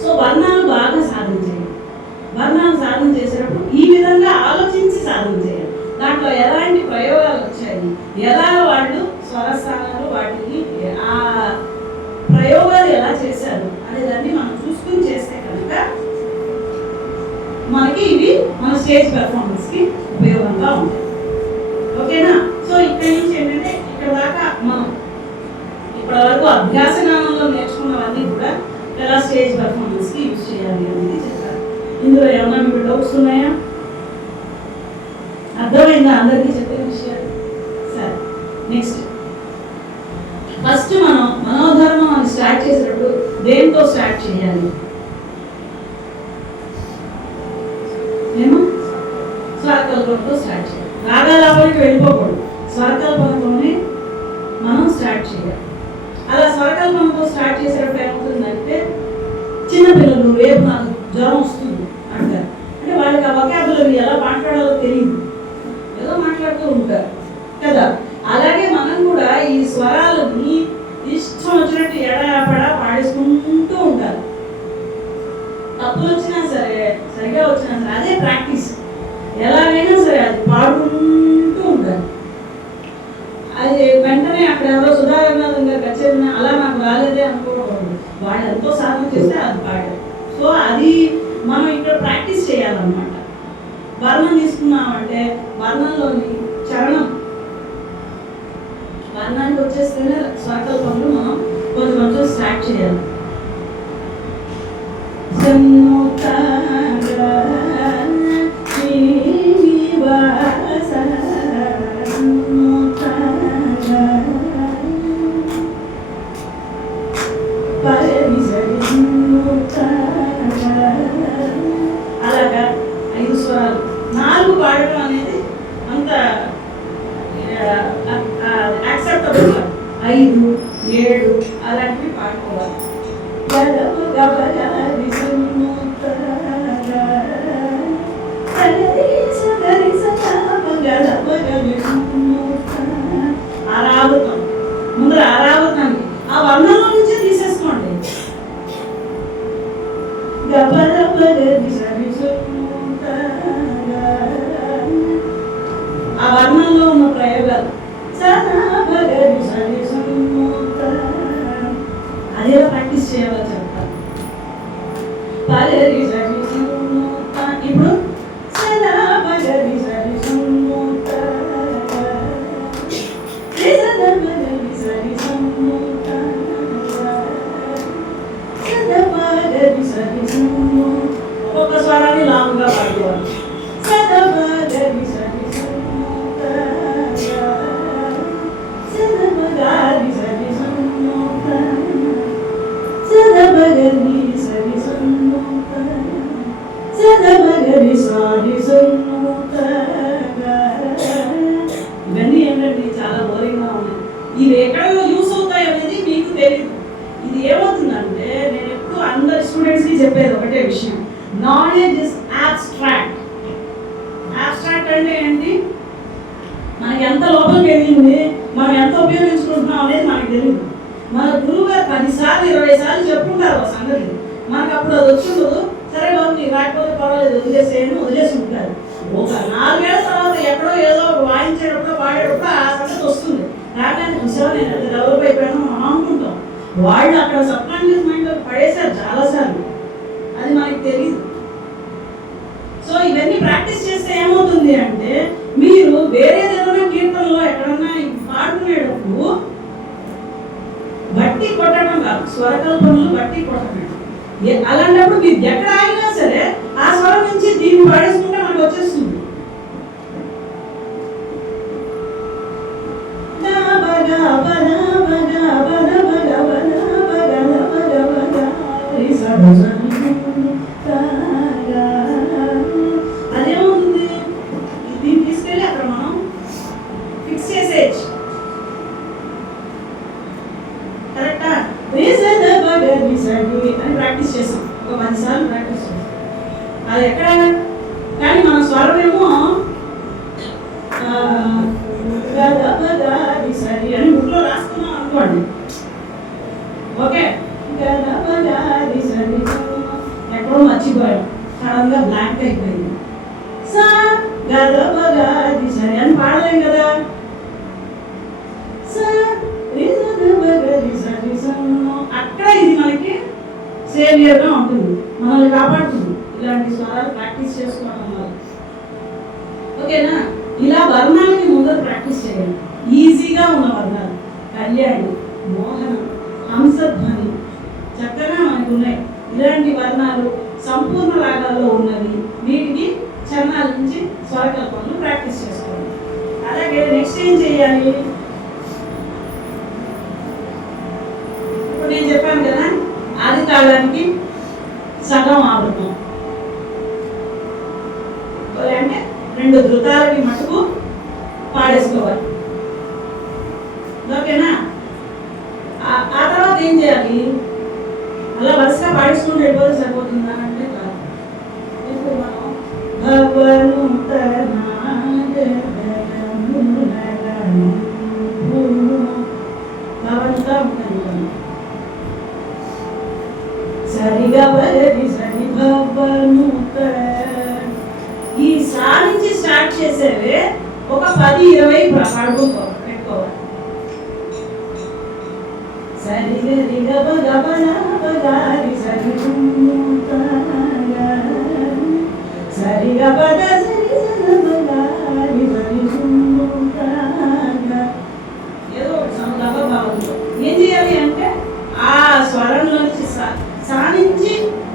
సో వర్ణాలు బాగా సాధన చేయాలి. వర్ణాలు సాధన చేసేటప్పుడు ఈ విధంగా ఆలోచించి సాధన చేయాలి. దాంట్లో ఎలాంటి ప్రయోగాలు వచ్చాయి, ఎలా వాళ్ళు స్వరస్థానాలు వాటిని ఆ ప్రయోగాలు ఎలా చేశారు అనేదాన్ని మనం చూసుకుని చేస్తే కనుక మనకి ఇవి మన స్టేజ్ పెర్ఫార్మెన్స్కి ఉపయోగంగా ఉంటాయి. ఓకేనా? సో ఇక్కడి నుంచి ఏంటంటే ఇక్కడ దాకా మనం ఇప్పటి వరకు అభ్యాస జ్ఞానంలో నేర్చుకున్నవన్నీ కూడా ఎలా స్టేజ్ పెర్ఫార్మెన్స్కి యూజ్ చేయాలి అనేది చెప్పారు. ఇందులో ఏమన్నా మీకు డౌట్స్ ఉన్నాయా? అర్థమైందా అందరికీ చెప్పే విషయాలు? సరే, నెక్స్ట్ ఫస్ట్ మనం మనోధర్మం అని స్టార్ట్ చేసేటప్పుడు దేంతో స్టార్ట్ చేయాలి? ఏమో స్వరకల్పనతో స్టార్ట్ చేయాలి. రాగాలాపలికి వెళ్ళిపోకూడదు, స్వరకల్పనతోనే మనం స్టార్ట్ చేయాలి. అలా స్వరకల్పనతో స్టార్ట్ చేసేటప్పుడు ఏమవుతుందంటే చిన్నపిల్లలు రేపు నాకు జ్వరం వస్తుంది అంటారు. అంటే వాళ్ళకి ఆ వొకాబులరీ ఎలా మాట్లాడాలో తెలియదు, ఏదో మాట్లాడుతూ ఉంటారు కదా. అలాగే మనం కూడా ఈ స్వరాలని ఇష్టం వచ్చినట్టు ఎడపడా పాడేసుకుంటూ ఉంటారు. తప్పులు వచ్చినా సరే, సరిగా వచ్చినా సరే, అదే ప్రాక్టీస్. ఎలాగైనా సరే అది పాడుకుంటూ ఉంటారు. అది వెంటనే అక్కడ ఎవరో సుధాకరనాథన్ గారు కచేరిన అలా నాకు రాలేదే అనుకోకూడదు. వాళ్ళు ఎంతో సాధన చేస్తే అది పాడారు. సో అది మనం ఇక్కడ ప్రాక్టీస్ చేయాలన్నమాట. వర్ణం తీసుకున్నామంటే వర్ణంలోని చరణం, వర్ణానికి వచ్చేస్తేనే స్వరకల్పనలు మనం కొంచెం కొంచెం స్టార్ట్ చేయాలి. అలాగా 5 స్వరాలు 4 పాడడం అనేది అంత యాక్సెప్టబుల్. 5, 7 అలాంటివి పాడుకోవాలి. ఆ రాగుతాం వర్ణంలో ఉన్న ప్రయోగాలు. అదేలా ప్రాక్టీస్ చేయాలో చెప్తాను. ఇప్పుడు ఒక్కొక్క స్వరాన్ని లాంగ్గా పాడుకోవాలి. ఇవన్నీ ఏంటంటే చాలా బోరింగ్గా ఉన్నాయి. ఇవి ఎక్కడో యూస్ అవుతాయి అనేది మీకు తెలియదు. ఇది ఏమవుతుందంటే నేను ఎప్పుడు అందరి స్టూడెంట్స్కి చెప్పేది ఒకటే విషయం, నాలెడ్జ్ ఇస్ abstract. abstract అంటే ఏంటి? మనకి ఎంత లోపలికి వెళ్ళింది, మనం ఎంత ఉపయోగించుకుంటున్నాం అనేది మనకు తెలియదు. మన గురువు గారు 10 సార్లు 20 సార్లు చెప్పుకుంటారు ఆ సంగతి, మనకు అప్పుడు అది వచ్చిండదు. సరే బాబు నీకు రాకపోతే పర్వాలేదు వదిలేసి ఉంటారు. ఒక 4 ఏళ్ల తర్వాత ఎక్కడో ఏదో వాయించేటప్పుడు పాడేటప్పుడు ఆ సంగతి వస్తుంది. రాగానే చూసావా నేను ఎంత డెవలప్ అయిపోయాను మనం అనుకుంటాం. వాళ్ళు అక్కడ సబ్కాన్షియస్ మైండ్లో పడేశారు చాలాసార్లు, అది మనకి తెలియదు. సో ఇవన్నీ ప్రాక్టీస్ చేస్తే ఏమవుతుంది అంటే మీరు వేరే ఏదైనా కీర్తనలో ఎక్కడన్నా పాడుకునేటప్పుడు బట్టి కొట్టడం కాదు, స్వరకల్పనలు బట్టి కొట్టడం. అలాంటప్పుడు మీరు ఎక్కడ ఆగినా సరే ఆ స్వరం నుంచి దీన్ని పాడేసుకుంటే మనకు వచ్చేస్తుంది. అదేమవుతుంది, దీన్ని తీసుకెళ్ళి అక్కడ మనం ఫిక్స్ చేసేయచ్చు. కరెక్టా? అని ప్రాక్టీస్ చేసాం, ఒక 10 సార్లు ప్రాక్టీస్ చేసాం. అది ఎక్కడ కానీ మన స్వరం ఏమో సరి అని బుక్లో రాసుకున్నాం అనుకోండి. ఓకే, ఎక్కడో మర్చిపోయాం, సడన్గా బ్లాంక్ అయిపోయింది. సరి అని పాడలేం కదా. అక్కడ ఇది మనకి సేవియర్గా ఉంటుంది, మనల్ని కాపాడుతుంది ఇలాంటి స్వరాలు ప్రాక్టీస్ చేసుకోవడం వల్ల. ఓకేనా? ఇలా వర్ణాలకి ముందర ప్రాక్టీస్ చేయండి. ఈజీగా ఉన్న వర్ణాలు కళ్యాణి, మోహనం, హంసధ్వని చక్కగా మనకు ఉన్నాయి. ఇలాంటి వర్ణాలు సంపూర్ణ రాగాల్లో ఉన్నవి. వీటిని చరణాల నుంచి స్వరకల్పనలు ప్రాక్టీస్ చేసుకోవాలి. అలాగే నెక్స్ట్ ఏం చేయాలి? ఇప్పుడు నేను చెప్పాను కదా, ఆది తాళానికి సగం ఆవృతం అంటే 2 ధృతాలకి మటుకు పాడేసుకోవాలి. ఓకేనా? ఆ తర్వాత ఏం చేయాలి? అలా వరుసగా పాడేసుకుంటే వెళ్ళిపోతే సరిపోతుందా అంటే కాదు. ఇప్పుడు మనం భవంతా ఉంటుంది. సరిగా సరి భవనుత ఈ సా నుంచి స్టార్ట్ చేసేవే ఒక 10-20 పెట్టుకోవాలి. సరి గబ గబరి సరి సరి గబ ఏదో గబ భావంలో ఏం చేయాలి అంటే ఆ స్వరంలోంచి సాధించి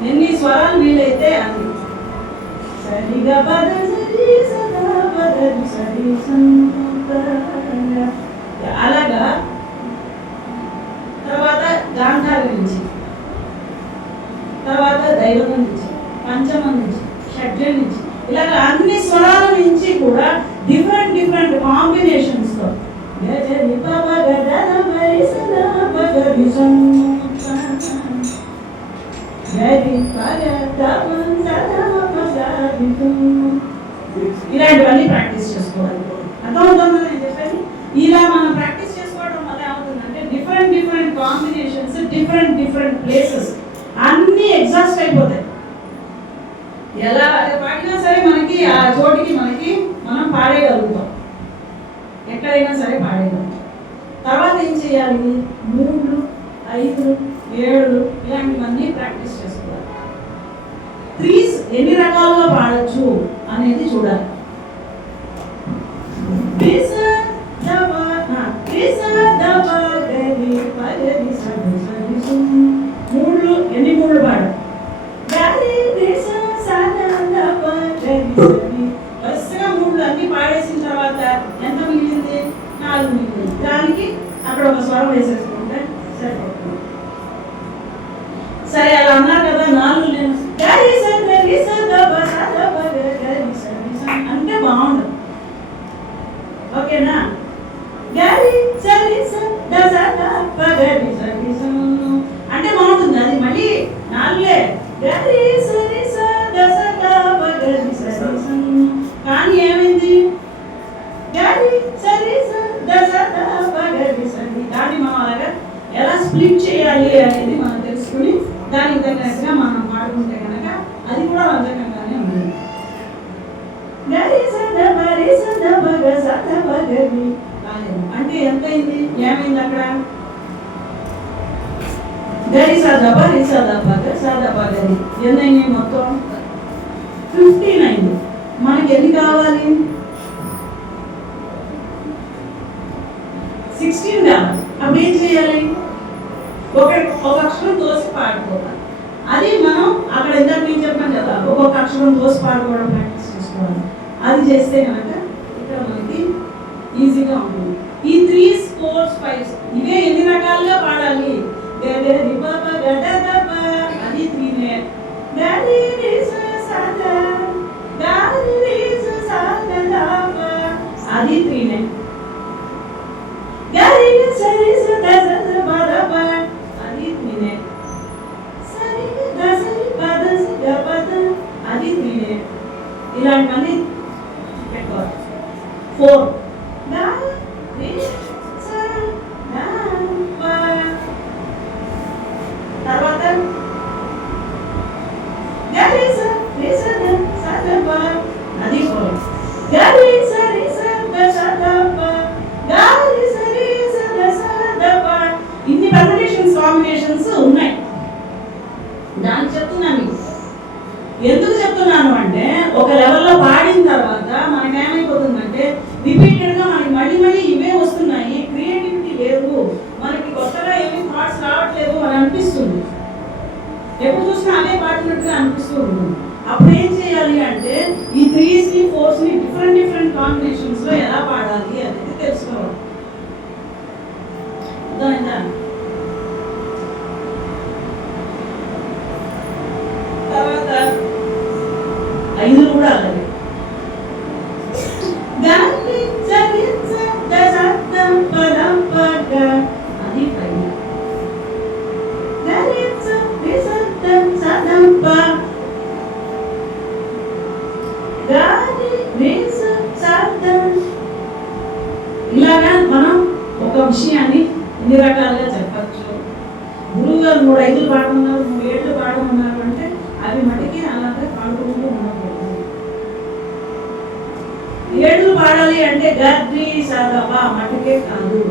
ఎన్ని స్వరాలు వీలైతే అన్ని సరిగా అలాగా. తర్వాత గాంధార నుంచి, తర్వాత దైవం నుంచి, పంచమం నుంచి, షడ్జం నుంచి, ఇలాగ అన్ని స్వరాల నుంచి కూడా డిఫరెంట్ కాంబినేషన్స్ తో ఇలాంటివన్నీ ప్రాక్టీస్ చేసుకోవాలి. అర్థమవుతుందా నేను చెప్పాను? ఇలా మనం ప్రాక్టీస్ చేసుకోవడం వల్ల ఏమవుతుందంటే డిఫరెంట్ కాంబినేషన్స్, డిఫరెంట్ ప్లేసెస్ అన్నీ ఎగ్జాస్ట్ అయిపోతాయి. ఎలా పాడినా సరే మనకి ఆ చోటికి మనం పాడేయగలుగుతాం. ఎక్కడైనా సరే పాడేయడం. తర్వాత ఏం చేయాలి? 3, 5, 7 ఇలాంటివన్నీ ప్రాక్టీస్ చేసుకోవాలి. 3s ఎన్ని రకాలుగా పాడొచ్చు అనేది చూడాలి. మూడు ఎన్ని మూడు పాడాలి? వరుసగా మూడు అన్ని పాడేసిన తర్వాత ఎంత మిగిలింది? 4 మిగిలింది. దానికి అక్కడ ఒక స్వరం వేసేసుకుంటే సరిపోతుంది. సరే అలా అన్నారు కదా, 4 నేను అంటే బాగుండదు. ఓకేనా? అంటే బాగుంటుంది. అది మళ్ళీ 4లే. కానీ ఏమైంది? దాన్ని మనం అలాగా ఎలా స్ప్లిట్ చేయాలి అనేది మనం తెలుసుకుని దానికి తగ్గట్టుగా మనం పాడుకుంటే కనుక అది కూడా రంజకంగానే ఉంది. అంటే ఎంత అయింది? ఏమైంది అక్కడ? గరి సదప రి సదప సదప గరి ఎన్నైంది? మొత్తం 15 అయింది. మనకి ఎన్ని కావాలి? 16 కావాలి. అప్పుడు ఏం చేయాలి? ఒక అక్షరం తోసి పాడుకోవాలి. అది మనం అక్కడ ఇందాక నేను చెప్పాను కదా, ఒక్కొక్క అక్షరం తోసి పాడుకోవడం ప్రాక్టీస్ చేసుకోవాలి. అది చేస్తే కనుక ఇక్కడ మనకి ఈజీగా ఉంటుంది. ఈ 3s 4s 5s ఇవే ఎన్ని రకాలుగా పాడాలి? అది 3నే. అది 3నే. అది 3నే. అది 3నే. ఇలాంటివన్నీ పెట్టుకోవాలి. 4 తర్వాత అది 4. ఇన్ని పర్మిటేషన్స్ కాంబినేషన్స్ ఉన్నాయి. దానికి చెప్తున్నాను. ఎందుకు చెప్తున్నాను అంటే ఒక లెవెల్లో పాడిన తర్వాత మనకి ఏమైపోతుందంటే రిపీటెడ్ గా మనకి మళ్ళీ మళ్ళీ ఇవే వస్తున్నాయి, క్రియేటివిటీ లేదు, మనకి కొత్తగా ఏమీ థాట్స్ రావట్లేదు అని అనిపిస్తుంది. ఎప్పుడు చూసినా అదే పాడినట్టుగా అనిపిస్తూ ఉంటుంది. అప్పుడు ఏం చేయాలి అంటే ఈ 3s ని 4s ని డిఫరెంట్ కాంబినేషన్స్ లో ఎలా పాడాలి అనేది తెలుసుకోవాలి. తర్వాత 5 కూడా అలాగే. అది 5. ఇలాగా మనం ఒక విషయాన్ని ఎన్ని రకాలుగా చెప్పచ్చు. గురువు గారు 3 5 పాడమన్నారు, 3 7 పాడమన్నారు అంటే అవి మటుకి అలాగే పాడుకుంటూ ఉండకూడదు. 7 పాడాలి అంటే గర్రి సదప మటుకే కాదు,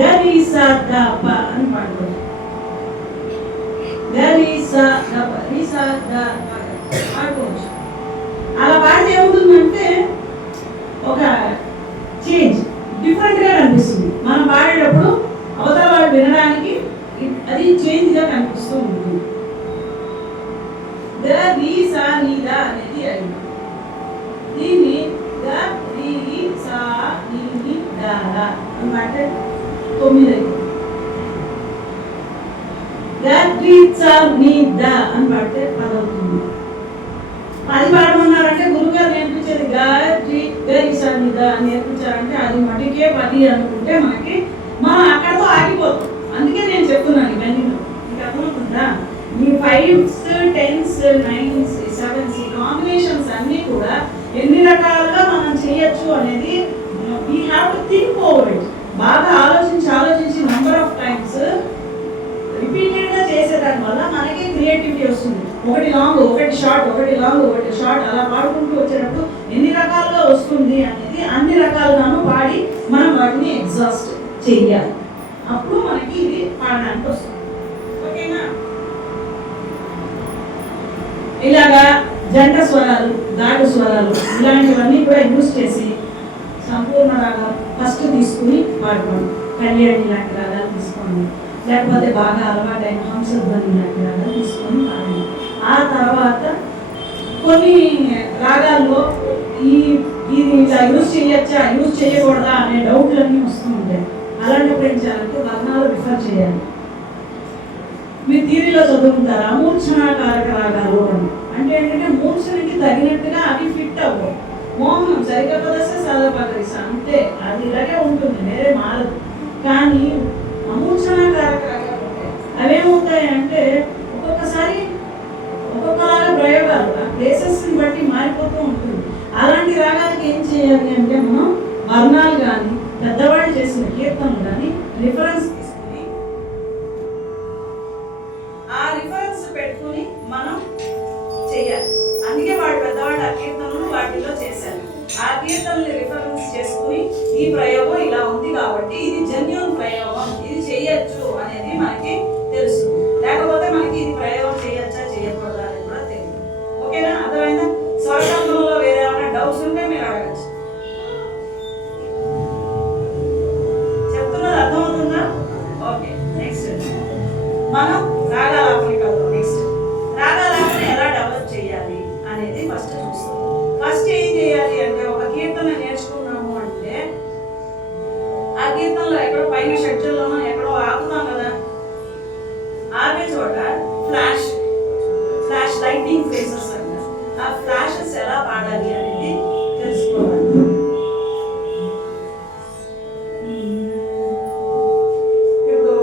గరి సదప అని పాడుకోవచ్చు. గరి సదప రి సదప పాడుకోవచ్చు. అలా పాడితే ఏముంటుందంటే ఒక చేంజ్ డిఫరెంట్ గా కనిపిస్తుంది. మనం పాడేటప్పుడు అవతల వాళ్ళు వినడానికి అది చేంజ్ గా కనిపిస్తూ ఉంటుంది. రి సా ని ద అనేది అయింది. దీన్ని ద రి సా ని ద అన్నమాట 9 అయింది. ద రి సా ని ద అని పాడితే 10 అవుతుంది. 10 పాడమన్నారంటే గురుగారు నేర్పించేది గరిసన్నిద నేర్పించారంటే అది మటుకే 10 అనుకుంటే మనకి మనం అక్కడతో ఆగిపోతాం. అందుకే నేను చెప్తున్నాను ఇవన్నీ మీకు అర్థమవుతుందా? ఈ 5s 10s 9s 7s combinations అన్నీ కూడా ఎన్ని రకాలుగా మనం చేయొచ్చు అనేది we have to think over it. బాగా ఆలోచించి నంబర్ ఆఫ్ టైమ్స్ రిపీటెడ్ గా చేసేదాని వల్ల మనకి క్రియేటివిటీ వస్తుంది. ఒకటి లాంగ్ ఒకటి షార్ట్ ఒకటి లాంగ్ ఒకటి షార్ట్ అలా పాడుకుంటూ వచ్చేటప్పుడు ఎన్ని రకాలుగా వస్తుంది ఉంది అనేది అన్ని రకాలుగాను పాడి మనం వాటిని ఎగ్జాస్ట్ చెయ్యాలి. అప్పుడు మనకి ఇది పాడడానికి వస్తుంది. ఓకేనా? ఇలాగా జంట స్వరాలు, ఘాటు స్వరాలు ఇలాంటివన్నీ కూడా యూజ్ చేసి సంపూర్ణ రాగాలు ఫస్ట్ తీసుకుని పాడుకోండి. కళ్యాణి లాంటి రాగాలు తీసుకోండి, లేకపోతే బాగా అలవాటైన హంసధ్వని లాంటి రాగాలు తీసుకొని పాడండి. ఆ తర్వాత కొన్ని రాగాల్లో ఇది ఇలా యూజ్ చేయొచ్చా యూజ్ చేయకూడదా అనే డౌట్లన్నీ వస్తూ ఉంటాయి. అలాంటప్పుడు ఏం చేయాలంటే వర్ణాలు రిఫర్ చేయాలి. మీరు థియరీలో చదువుకుంటారు అమూర్ఛనాకారక రాగాలు అని. అంటే ఏంటంటే మూర్ఛనకి తగినట్టుగా అవి ఫిట్ అవ్వవు. మోహనం సరిగ్గా పదస్తే సదపగరిస అంతే, అది ఇలాగే ఉంటుంది, వేరే మారదు. కానీ అమూర్ఛనాకారక రాగాలు ఉంటాయి. అవేమవుతాయి అంటే ఒక్కొక్కసారి ఒక్కొక్కలాగా ప్రయోగాలు ఆ ప్లేసెస్ని బట్టి మారిపోతూ ఉంటుంది. అలాంటి రాగాలకి ఏం చేయాలి అంటే మనం వర్ణాలు కానీ పెద్దవాళ్ళు చేసిన కీర్తనలు కానీ రిఫరెన్స్ తీసుకుని ఆ రిఫరెన్స్ పెట్టుకుని మనం చేయాలి. అందుకే వాడు పెద్దవాడు ఆ కీర్తనలు వాటిలో చేశారు. ఆ కీర్తనని రిఫరెన్స్ చేసుకుని ఈ ప్రయోగం ఇలా ఉంది కాబట్టి ఇది జెన్యూన్ ప్రయోగం, ఇది చేయొచ్చు అనేది మనకి తెలుసు. లేకపోతే మనకి ఇది ప్రయోగం చేయొచ్చా చేయకూడదా అనేది కూడా తెలియదు. ఓకేనా? అర్థమైందా? స్వరకల్పనలో వేరే ఏమైనా డౌట్స్ ఉంటే మీరు అడగచ్చు. చెప్తున్నది అర్థమవుతుందా? ఓకే, నెక్స్ట్ మనం రాగాలాపనకి వెళ్దాం. నెక్స్ట్ రాగాలాపన ఎలా డెవలప్ చేయాలి అనేది ఫస్ట్ చూస్తాం. ఫస్ట్ ఏం చేయాలి అంటే ఒక కీర్తన నేర్చుకున్నాము అంటే ఆ కీర్తనలో ఎక్కడో పైన షెడ్యూల్లోనో ఎక్కడో ఆపుతాం కదా, ఆపే చోట ఫ్లాష్ లైటింగ్ ఫేసెస్ అంట. ఆ ఫ్లాషెస్ ఎలా పాడాలి అనేది తెలుసుకోవాలి. ఇప్పుడు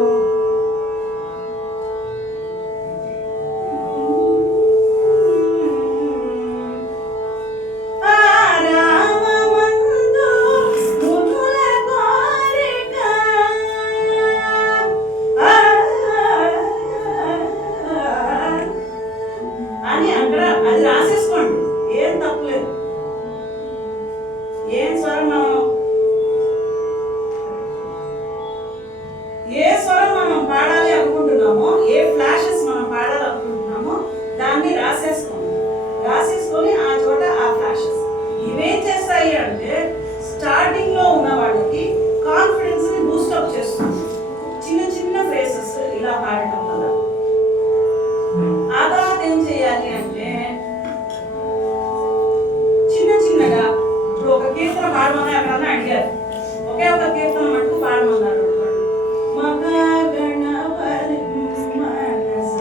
అని అక్కడ అది రాసేసుకోండి, ఏం తప్పులేదు. ఏ స్వరం మనం పాడాలి అనుకుంటున్నామో, ఏ ఫ్లాషెస్ మనం పాడాలి అనుకుంటున్నామో దాన్ని రాసేసుకొని ఆ చోట ఆ ఫ్లాషెస్ ఇవేం చేస్తాయి అంటే స్టార్టింగ్ లో ఉన్న వాళ్ళకి కాన్ఫిడెన్స్ ని బూస్టప్ చేస్తుంది. చిన్న చిన్న ఫ్రేసెస్ ఇలా పాడటం వల్ల. ఆ తర్వాత ఏం చేయాలి అంటే చిన్న చిన్నగా ఇప్పుడు ఒక కీర్తన పాడమని ఎక్కడన్నా అడిగారు, ఒకే ఒక కీర్తన మటుకు పాడమన్నారు అనుకోండి. మగా గణపతి మనస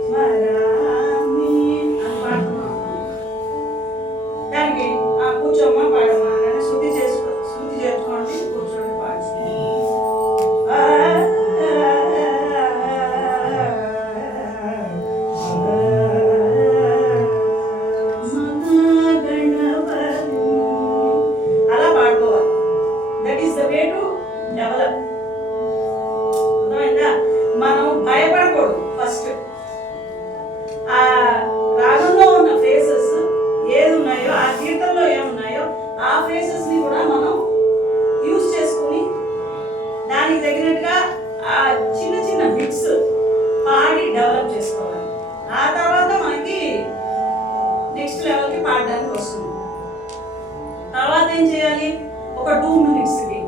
స్మరామి అని పాడుతున్నాం. దానికి కూర్చోమ్మ పాడమా అని శృతి చేసుకోండి, కూర్చోండి పాడుతుంది. అలా పాడుకోవాలి. That is the way to develop. అర్థమైందా? మనం భయపడకూడదు. ఫస్ట్ ఆ రాగంలో ఉన్న ఫేసెస్ ఏది ఉన్నాయో, ఆ కీర్తనలో ఏమున్నాయో ఆ ఫేసెస్ ని కూడా మనం యూజ్ చేసుకుని దానికి తగినట్టుగా ఆ చిన్న చిన్న బిట్స్ పాడి డెవలప్ చేసుకోవాలి. ఆ తర్వాత మనకి నెక్స్ట్ లెవెల్కి పాడడానికి వస్తుంది. తర్వాత ఏం చేయాలి? ఒక 2 minutesకి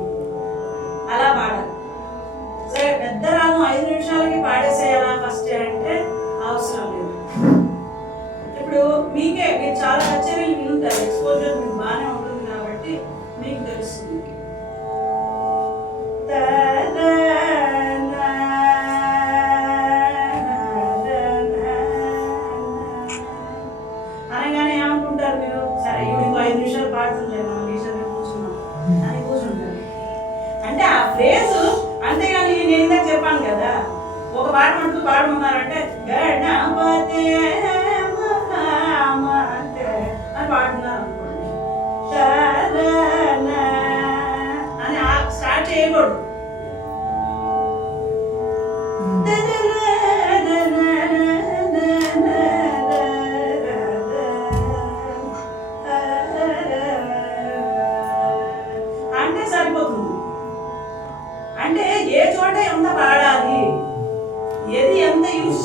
అలా పాడాలి. సరే, పెద్ద రాగం 5 నిమిషాలకి పాడేసేయాలా ఫస్ట్ అంటే అవసరం లేదు. ఇప్పుడు మీరు చాలా కచేరీలు వినుంటారు, ఎక్స్పోజర్ మీకు బాగానే ఉంటుంది కాబట్టి మీకు తెలుస్తుంది. అనగానే ఏమనుకుంటారు మీరు? సరే, ఇంకో 5 నిమిషాలు పాడుతుంది, మనం నిమిషాలు కూర్చున్నాం అని కూర్చుంటారు. అంటే ఆ ఫ్రేజ్, అంతేగాని నేను ఇందాక చెప్పాను కదా, ఒక పాట మటుకు పాడమన్నారంటే గణపతే మహామతే అని పాడుతున్నారు అనుకోండి, అని స్టార్ట్ చేయకూడదు.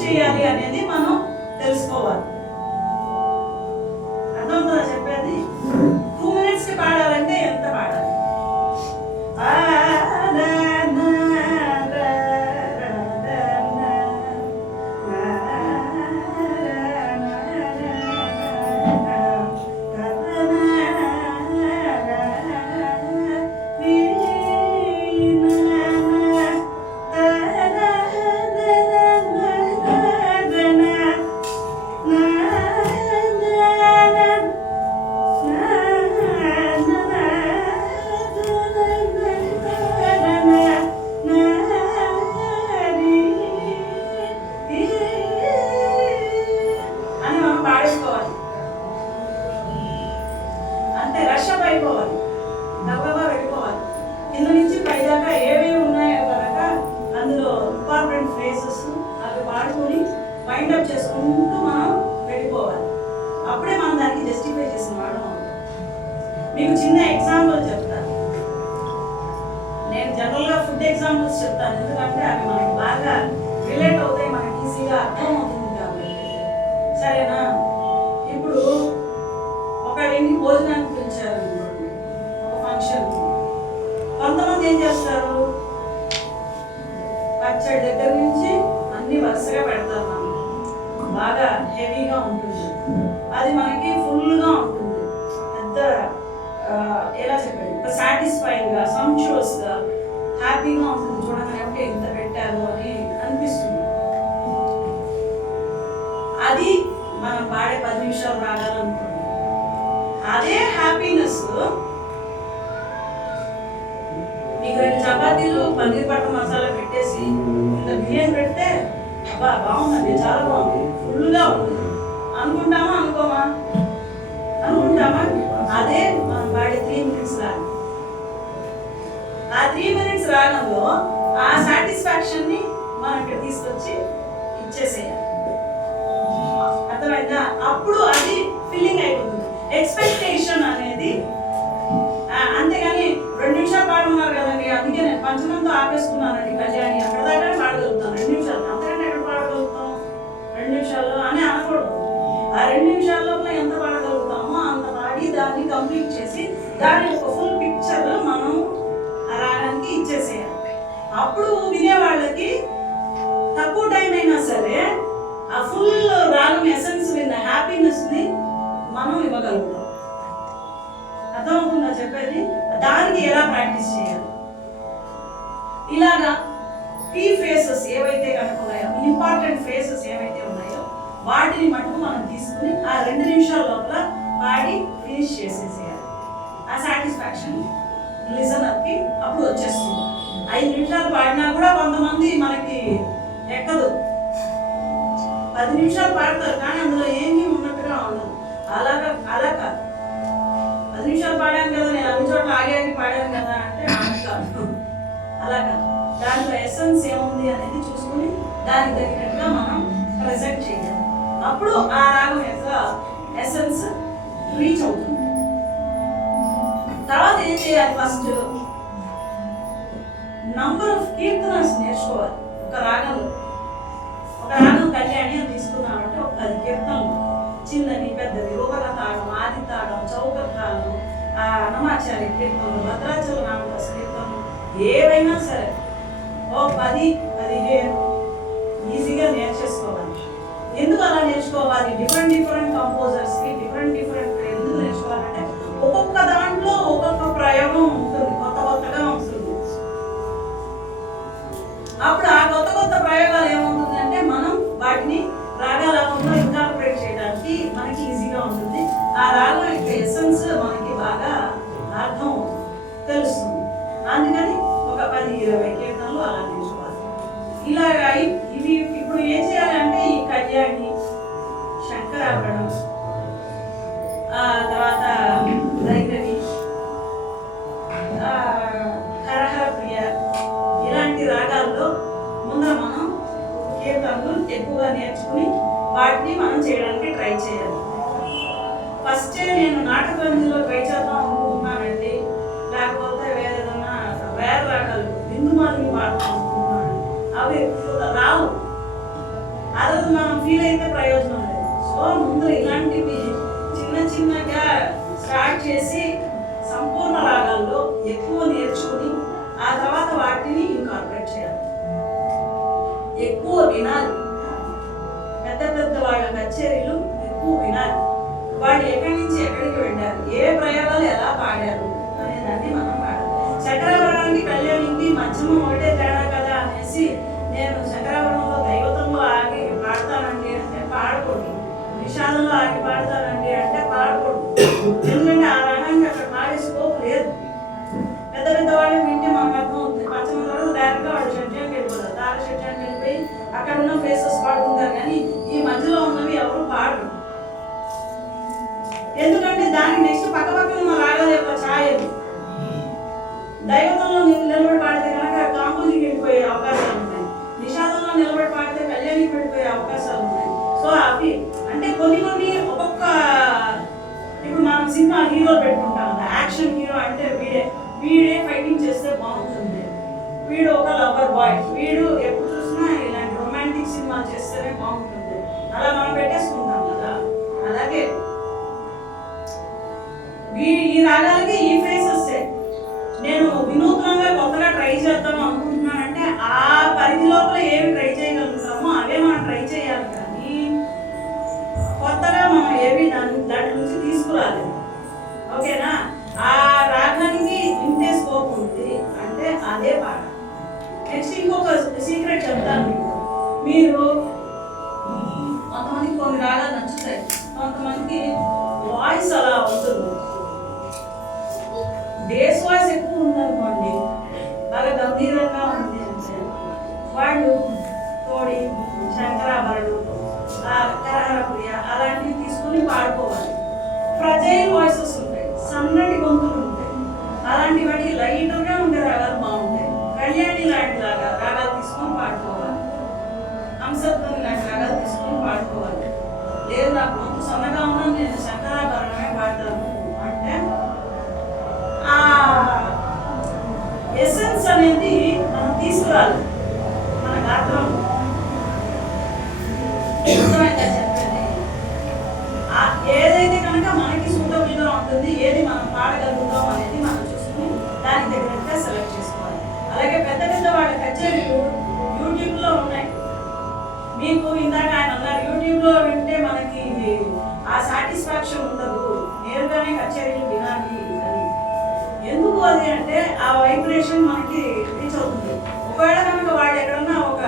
చేయాలి అనేది మనం తెలుసుకోవాలి. అర్థమవుతుందా చెప్పేది? 2 minutes పాడాలంటే ఎంత పాడాలి? అయిపోవాలి, గబగబా వెళ్ళిపోవాలి. కింద నుంచి పైదాకా ఏమేమి ఉన్నాయో కనుక అందులో ఇంపార్టెంట్ ఫ్రేజెస్ అవి వాడుకొని వైండప్ చేసుకుంటూ మనం వెళ్ళిపోవాలి. అప్పుడే మనం దానికి జస్టిఫై చేసిన వాడు. మీకు చిన్న ఎగ్జాంపుల్ చెప్తాను. నేను జనరల్గా ఫుడ్ ఎగ్జాంపుల్స్ చెప్తాను, ఎందుకంటే అవి మనకి బాగా రిలేట్ అవుతాయి, మనకి ఈజీగా అర్థం అవుతుంది కాబట్టి. సరేనా? ఇప్పుడు ఒకరింటికి భోజనానికి పిలిచారు అనుకోండి, ఒక ఫంక్షన్. కొంతమంది ఏం చేస్తారు, పచ్చడి దగ్గర నుంచి అన్ని వరుసగా పెడతారు. మనకి బాగా హెవీగా ఉంటుంది, అది మనకి ఫుల్గా ఉంటుంది, పెద్ద ఎలా చెప్పండి, ఒక సాటిస్ఫైడ్గా, సంచువస్గా, హ్యాపీగా ఉంటుంది. చూడగానే ఓకే ఇంత పెట్టారు అని అనిపిస్తుంది. అది మనం పాడే 10 నిమిషాలు రాగాలనుకోండి. అదే హ్యాపీనెస్ మీకు 2 చపాతీలు పన్నీర్ బటర్ మసాలా పెట్టేసి ఇంత బిర్యానీ పెడితే అబ్బా బాగుందండి, చాలా బాగుంది, ఫుల్గా ఉంది అనుకుంటామా అనుకోమా? అనుకుంటామా? అదే మనం పాడే 3 minutes రాగం. ఆ 3 minutes రాగంలో ఆ సాటిస్ఫాక్షన్ని మనం ఇక్కడ తీసుకొచ్చి ఇచ్చేసేయాలి. అర్థమైందా? అప్పుడు అది ఫీలింగ్ అయిపోతుంది. ఎక్స్పెక్టేషన్ అనేది అంతేగాని 2 నిమిషాలు పాడుతున్నారు కదండి, అందుకే నేను పంచమంతో ఆపేసుకున్నానండి కళ్యాణి, అక్కడ దాకా పాడగలుగుతాను 2 నిమిషాలు, అంతకంటే ఎక్కడ పాడగలుగుతాం 2 నిమిషాల్లో అని అనకూడదు. ఆ 2 నిమిషాల లోపల ఎంత పాడగలుగుతామో అంత పాడి దాన్ని కంప్లీట్ చేసి దాని ఒక ఫుల్ పిక్చర్ మనం ఆ రాగానికి ఇచ్చేసేయాలి. అప్పుడు వినేవాళ్ళకి తక్కువ టైం అయినా సరే ఆ ఫుల్ రాగం ఎసెన్స్ విన్న హ్యాపీనెస్ని మనం ఇవ్వగలుగుతాం. అర్థమవుతుందా చెప్పేది? దానికి ఎలా ప్రాక్టీస్ చేయాలి? ఇలాగా కీ ఫేసెస్ ఏవైతే కనుక ఉన్నాయో, ఇంపార్టెంట్ ఫేసెస్ ఏవైతే ఉన్నాయో వాటిని మటుకు మనం తీసుకుని ఆ 2 నిమిషాల లోపల పాడి ఫినిష్ చేసేసేయాలి. ఆ సాటిస్ఫాక్షన్ లిజనర్కి అప్పుడు వచ్చేస్తుంది. 5 నిమిషాలు పాడినా కూడా కొంతమంది మనకి ఎక్కదు. 10 నిమిషాలు పాడతారు కానీ అందులో ఏమీ ఉన్నట్టుగా ఉండదు. అలా కాదు. 10 నిమిషాలు పాడాను కదా, నేను అన్ని చోట్ల ఆగి పాడాను కదా అంటే కాదు. అలా కాదు. దాంట్లో ఎసెన్స్ ఏముంది అనేది చూసుకుని దానికి తగినట్టుగా మనం ప్రెజెంట్ చేయాలి. అప్పుడు ఆ రాగం యొక్క ఎసెన్స్ రీచ్ అవుతుంది. తర్వాత ఏం చేయాలి? ఫస్ట్ నంబర్ ఆఫ్ కీర్తనస్ నేర్చుకోవాలి. ఒక రాగం కళ్యాణి అని తీసుకున్నామంటే ఒక 10 కీర్తనలు, చిన్నది పెద్దది, రూపక తాళం, ఆది తాళం, చౌక తాళం, అన్నమాచార్య కీర్తనలు, భద్రాచల రామదాస్ కీర్తనలు, ఏవైనా సరే ఓ 10-15 ఈజీగా నేర్చేసుకోవాలి. ఎందుకు అలా నేర్చుకోవాలి? డిఫరెంట్ కంపోజర్స్కి డిఫరెంట్ ఎందుకు నేర్చుకోవాలంటే ఒక్కొక్క దాంట్లో ఒక్కొక్క ప్రయోగం ఉంటుంది, కొత్తగా ఉంటుంది. అప్పుడు ఆ కొత్త ప్రయోగాలు ఏమవుతుంది అంటే మనం వాటిని రాగాలలో ఇంటర్ప్రిట్ చేయడానికి మనకి ఈజీగా ఉంటుంది. ఆ రాగం యొక్క ఎసెన్స్ మనకి బాగా అర్థం తెలుస్తుంది. అందుకని ఒక 10-20 కీర్తనలు అలా నేర్చుకోవాలి. ఇలాగా ఇవి ఇప్పుడు ఏం చేయాలంటే ఈ కళ్యాణి, శంకరాభరణం, ఫీల్ అయితే ప్రయోజనం లేదు. సో ముందు ఇలాంటివి చిన్న చిన్నగా స్టార్ట్ చేసి సంపూర్ణ రాగాల్లో ఎక్కువ నేర్చుకుని ఆ తర్వాత వాటిని ఇన్కార్పొరేట్ చేయాలి. ఎక్కువ వినాలి. పెద్ద పెద్ద వాళ్ళ కచేరీలు ఎక్కువ వినాలి. వాళ్ళు ఎక్కడి నుంచి ఎక్కడికి వెళ్ళారు, ఏ ప్రయోగాలు ఎలా పాడారు అనేదాన్ని మనం పాడాలి. శంకరాభరణానికి కళ్యాణికి మధ్యమం ఒకటే తేడా కదా అనేసి నేను శంకరాభరణంలో దైవతంలో ఆగి పాడతానండి అంటే పాడకూడదు, నిషాదంలో ఆగి పాడతానండి అంటే పాడకూడదు. ఎందుకంటే ఆ రంగానికి అక్కడ పాడే స్కోప్ లేదు. పెద్ద పెద్ద వాళ్ళు వింటే మనకు అర్థం అవుతుంది. పచ్చమ తర్వాత డైరెక్ట్గా వాళ్ళు షడ్జానికి వెళ్ళిపోతారు, తార షడ్జానికి వెళ్ళిపోయి అక్కడ ఉన్న ప్లేసెస్ పాడుకుంటారు. కానీ ఈ మధ్యలో ఉన్నవి ఎవరు పాడరు. ఎందుకంటే దానికి నెక్స్ట్ పక్క పక్కన ఉన్న రాగాల యొక్క ఛాయలు దైవతంలో నిలబడి పాడితే కనుక కాంపోజింగ్ వెళ్ళిపోయే అవకాశాలు ఉన్నాయి, నిషాదంలో నిలబడి పాడితే కళ్యాణికి వెళ్ళిపోయే అవకాశాలు ఉన్నాయి. సో అవి అంటే కొన్ని కొన్ని ఒక్కొక్క ఇప్పుడు మనం సినిమా హీరో పెట్టుకుంటాం కదా, యాక్షన్ హీరో అంటే వీడే ఫైటింగ్ చేస్తే బాగుంటుంది, వీడు ఒక లవర్ బాయ్, వీడు ఎప్పుడు చూసినా ఇలాంటి రొమాంటిక్ సినిమా చేస్తేనే బాగుంటుంది, అలా మనం పెట్టేసుకుంటాం కదా. అలాగే ఈ రాగాలకి ఈ ఫ్రేసెస్ నేను వినూత్నంగా కొత్తగా ట్రై చేద్దాం అనుకుంటున్నానంటే ఆ పరిధి లోపల ఏమి ట్రై చేయగలుగుతామో అవే మనం ట్రై చేయాలి. కానీ కొత్తగా మనం ఏవి దాంట్లో నుంచి తీసుకురాలేదు. ఓకేనా? ఆ రాగానికి ఇంతే స్కోప్ ఉంది అంటే అదే పాట. నెక్స్ట్ ఇంకొక సీక్రెట్ చెప్తాను మీకు. మీరు కొంతమందికి కొన్ని రాగాలు నచ్చుతాయి, కొంతమందికి వాయిస్ అలా ఉంటుంది. బేస్ వాయిస్ ఎక్కువ ఉందనుకోండి, బాగా గంభీరంగా ఉంది అంటే వాళ్ళు తోడి, శంకరాభరణుడు, కరహరప్రియ అలాంటివి తీసుకుని పాడుకోవాలి. ఫ్రజైల్ వాయిసెస్ ఉంటాయి, సన్నటి గొంతులు ఉంటాయి, అలాంటి వాటికి లైటర్గా ఉండే రాగాలు బాగుంటాయి. కళ్యాణి లాంటి రాగాలు తీసుకొని పాడుకోవాలి, హంసత్వం లాంటి రాగాలు తీసుకొని పాడుకోవాలి. లేదు నాకు గొంతు సన్నగా ఉన్నా నేను శంకరాభరణమే పాడతాను అంటే ఆ ఎసెన్స్ అనేది మనం తీసుకురాలి మన గాత్రం. చెప్పండి, ఏదైతే కనుక మనకి సూటబుల్గా ఉంటుంది, ఏది మనం పాడగలుగుతాం అనేది మనం చూసుకుని దానికి తగినట్టుగా సెలెక్ట్ చేసుకోవాలి. అలాగే పెద్ద పెద్ద వాళ్ళ కచేరీలు యూట్యూబ్లో ఉన్నాయి. మీకు ఇందాక ఆయన అన్నారు యూట్యూబ్లో వింటే మనకి ఆ సాటిస్ఫాక్షన్ ఉండదు, నేరుగానే కచేరీలు వినాలి అని. ఎందుకు అది అంటే ఆ వైబ్రేషన్ మనకి రీచ్ అవుతుంది. ఒకవేళ కనుక వాళ్ళు ఎక్కడన్నా ఒక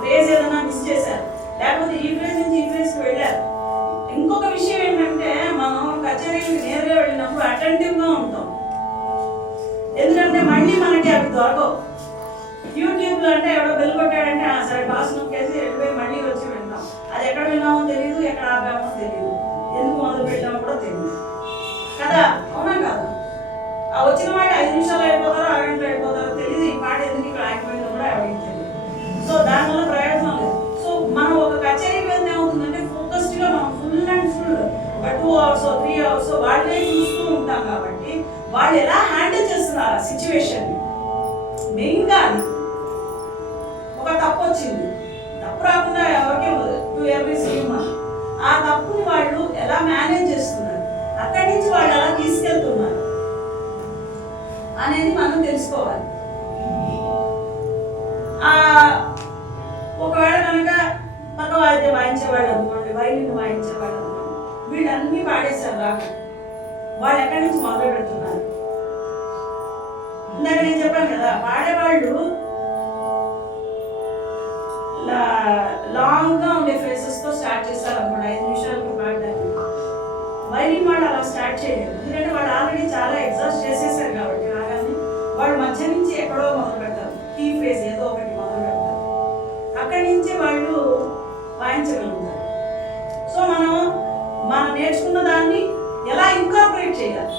ఫ్రేజ్ ఏదైనా మిస్ చేశారు, లేకపోతే ఈ ఫ్రేజ్ నుంచి ఈ ఫ్రేజ్కి వెళ్ళారు. ఇంకొక విషయం ఏంటంటే మనం కచేరీకి నేరుగా వెళ్ళినప్పుడు అటెంటివ్గా ఉంటాం. ఎందుకంటే మళ్ళీ మనకి అవి దొరకవు. యూట్యూబ్లో అంటే ఎవడో బెల్ కొట్టాడంటే సరే బాస్ నొక్కేసి వెళ్ళిపోయి మళ్ళీ వచ్చి వింటాం. అది ఎక్కడ విన్నామో తెలియదు, ఎక్కడ ఆపామో తెలియదు, ఎందుకు మొదలు పెట్టామో కూడా తెలియదు కదా. అవునా కాదు? ఆ వచ్చిన వాడు 5 నిమిషాలు అయిపోతారో 6 గంటలు అయిపోతారో తెలియదు, ఈ పాట ఎందుకు ఇక్కడ ఆగిపోయిందో కూడా ఎవరికి తెలియదు. సో దానివల్ల ప్రయోజనం లేదు. సో మనం ఒక కచేరీకి వెళ్తే ఏమవుతుందంటే ఫోకస్డ్గా మనం full and full 2 hours 3 hours వాళ్ళే చూస్తూ ఉంటాం. కాబట్టి వాళ్ళు ఎలా హ్యాండిల్ చేస్తున్నారు ఆ సిచ్యువేషన్, మెయిన్గా అది. ఒక తప్పు వచ్చింది, తప్పు రాకుండా ఎవరికి టు ఎవ్రీ సినిమా ఆ తప్పుని వాళ్ళు ఎలా మేనేజ్ చేస్తున్నారు, అక్కడి నుంచి వాళ్ళు ఎలా తీసుకెళ్తున్నారు అనేది మనం తెలుసుకోవాలి. ఒకవేళ కనుక పక్క వాయిద్యం వాయించేవాళ్ళు అనుకోండి, వైలిన్ వాయించేవాళ్ళు అనుకోండి, వీళ్ళన్నీ పాడేశారు రాక వాళ్ళు ఎక్కడి నుంచి మొదలు పెడుతున్నారు. ఇందాక నేను చెప్పాను కదా, పాడేవాళ్ళు లాంగ్గా ఉండే ఫ్రేసెస్తో స్టార్ట్ చేస్తారు అనుకోండి, 5 నిమిషాలకు పాడడానికి. వైలిన్ వాడు అలా స్టార్ట్ చేయలేదు, ఎందుకంటే వాడు ఆల్రెడీ చాలా ఎగ్జాస్ట్ చేసేసారు కాబట్టి రాగాన్ని. వాళ్ళు మధ్య నుంచి ఎక్కడో మొదలు పెడతారు, కీ ఫ్రేజ్ ఏదో ఒకటి మొదలు పెడతారు, అక్కడి నుంచి వాళ్ళు వాయించగలుగుతారు. సో మనం నేర్చుకున్న దాన్ని ఎలా ఇన్కార్పొరేట్ చేయాలి.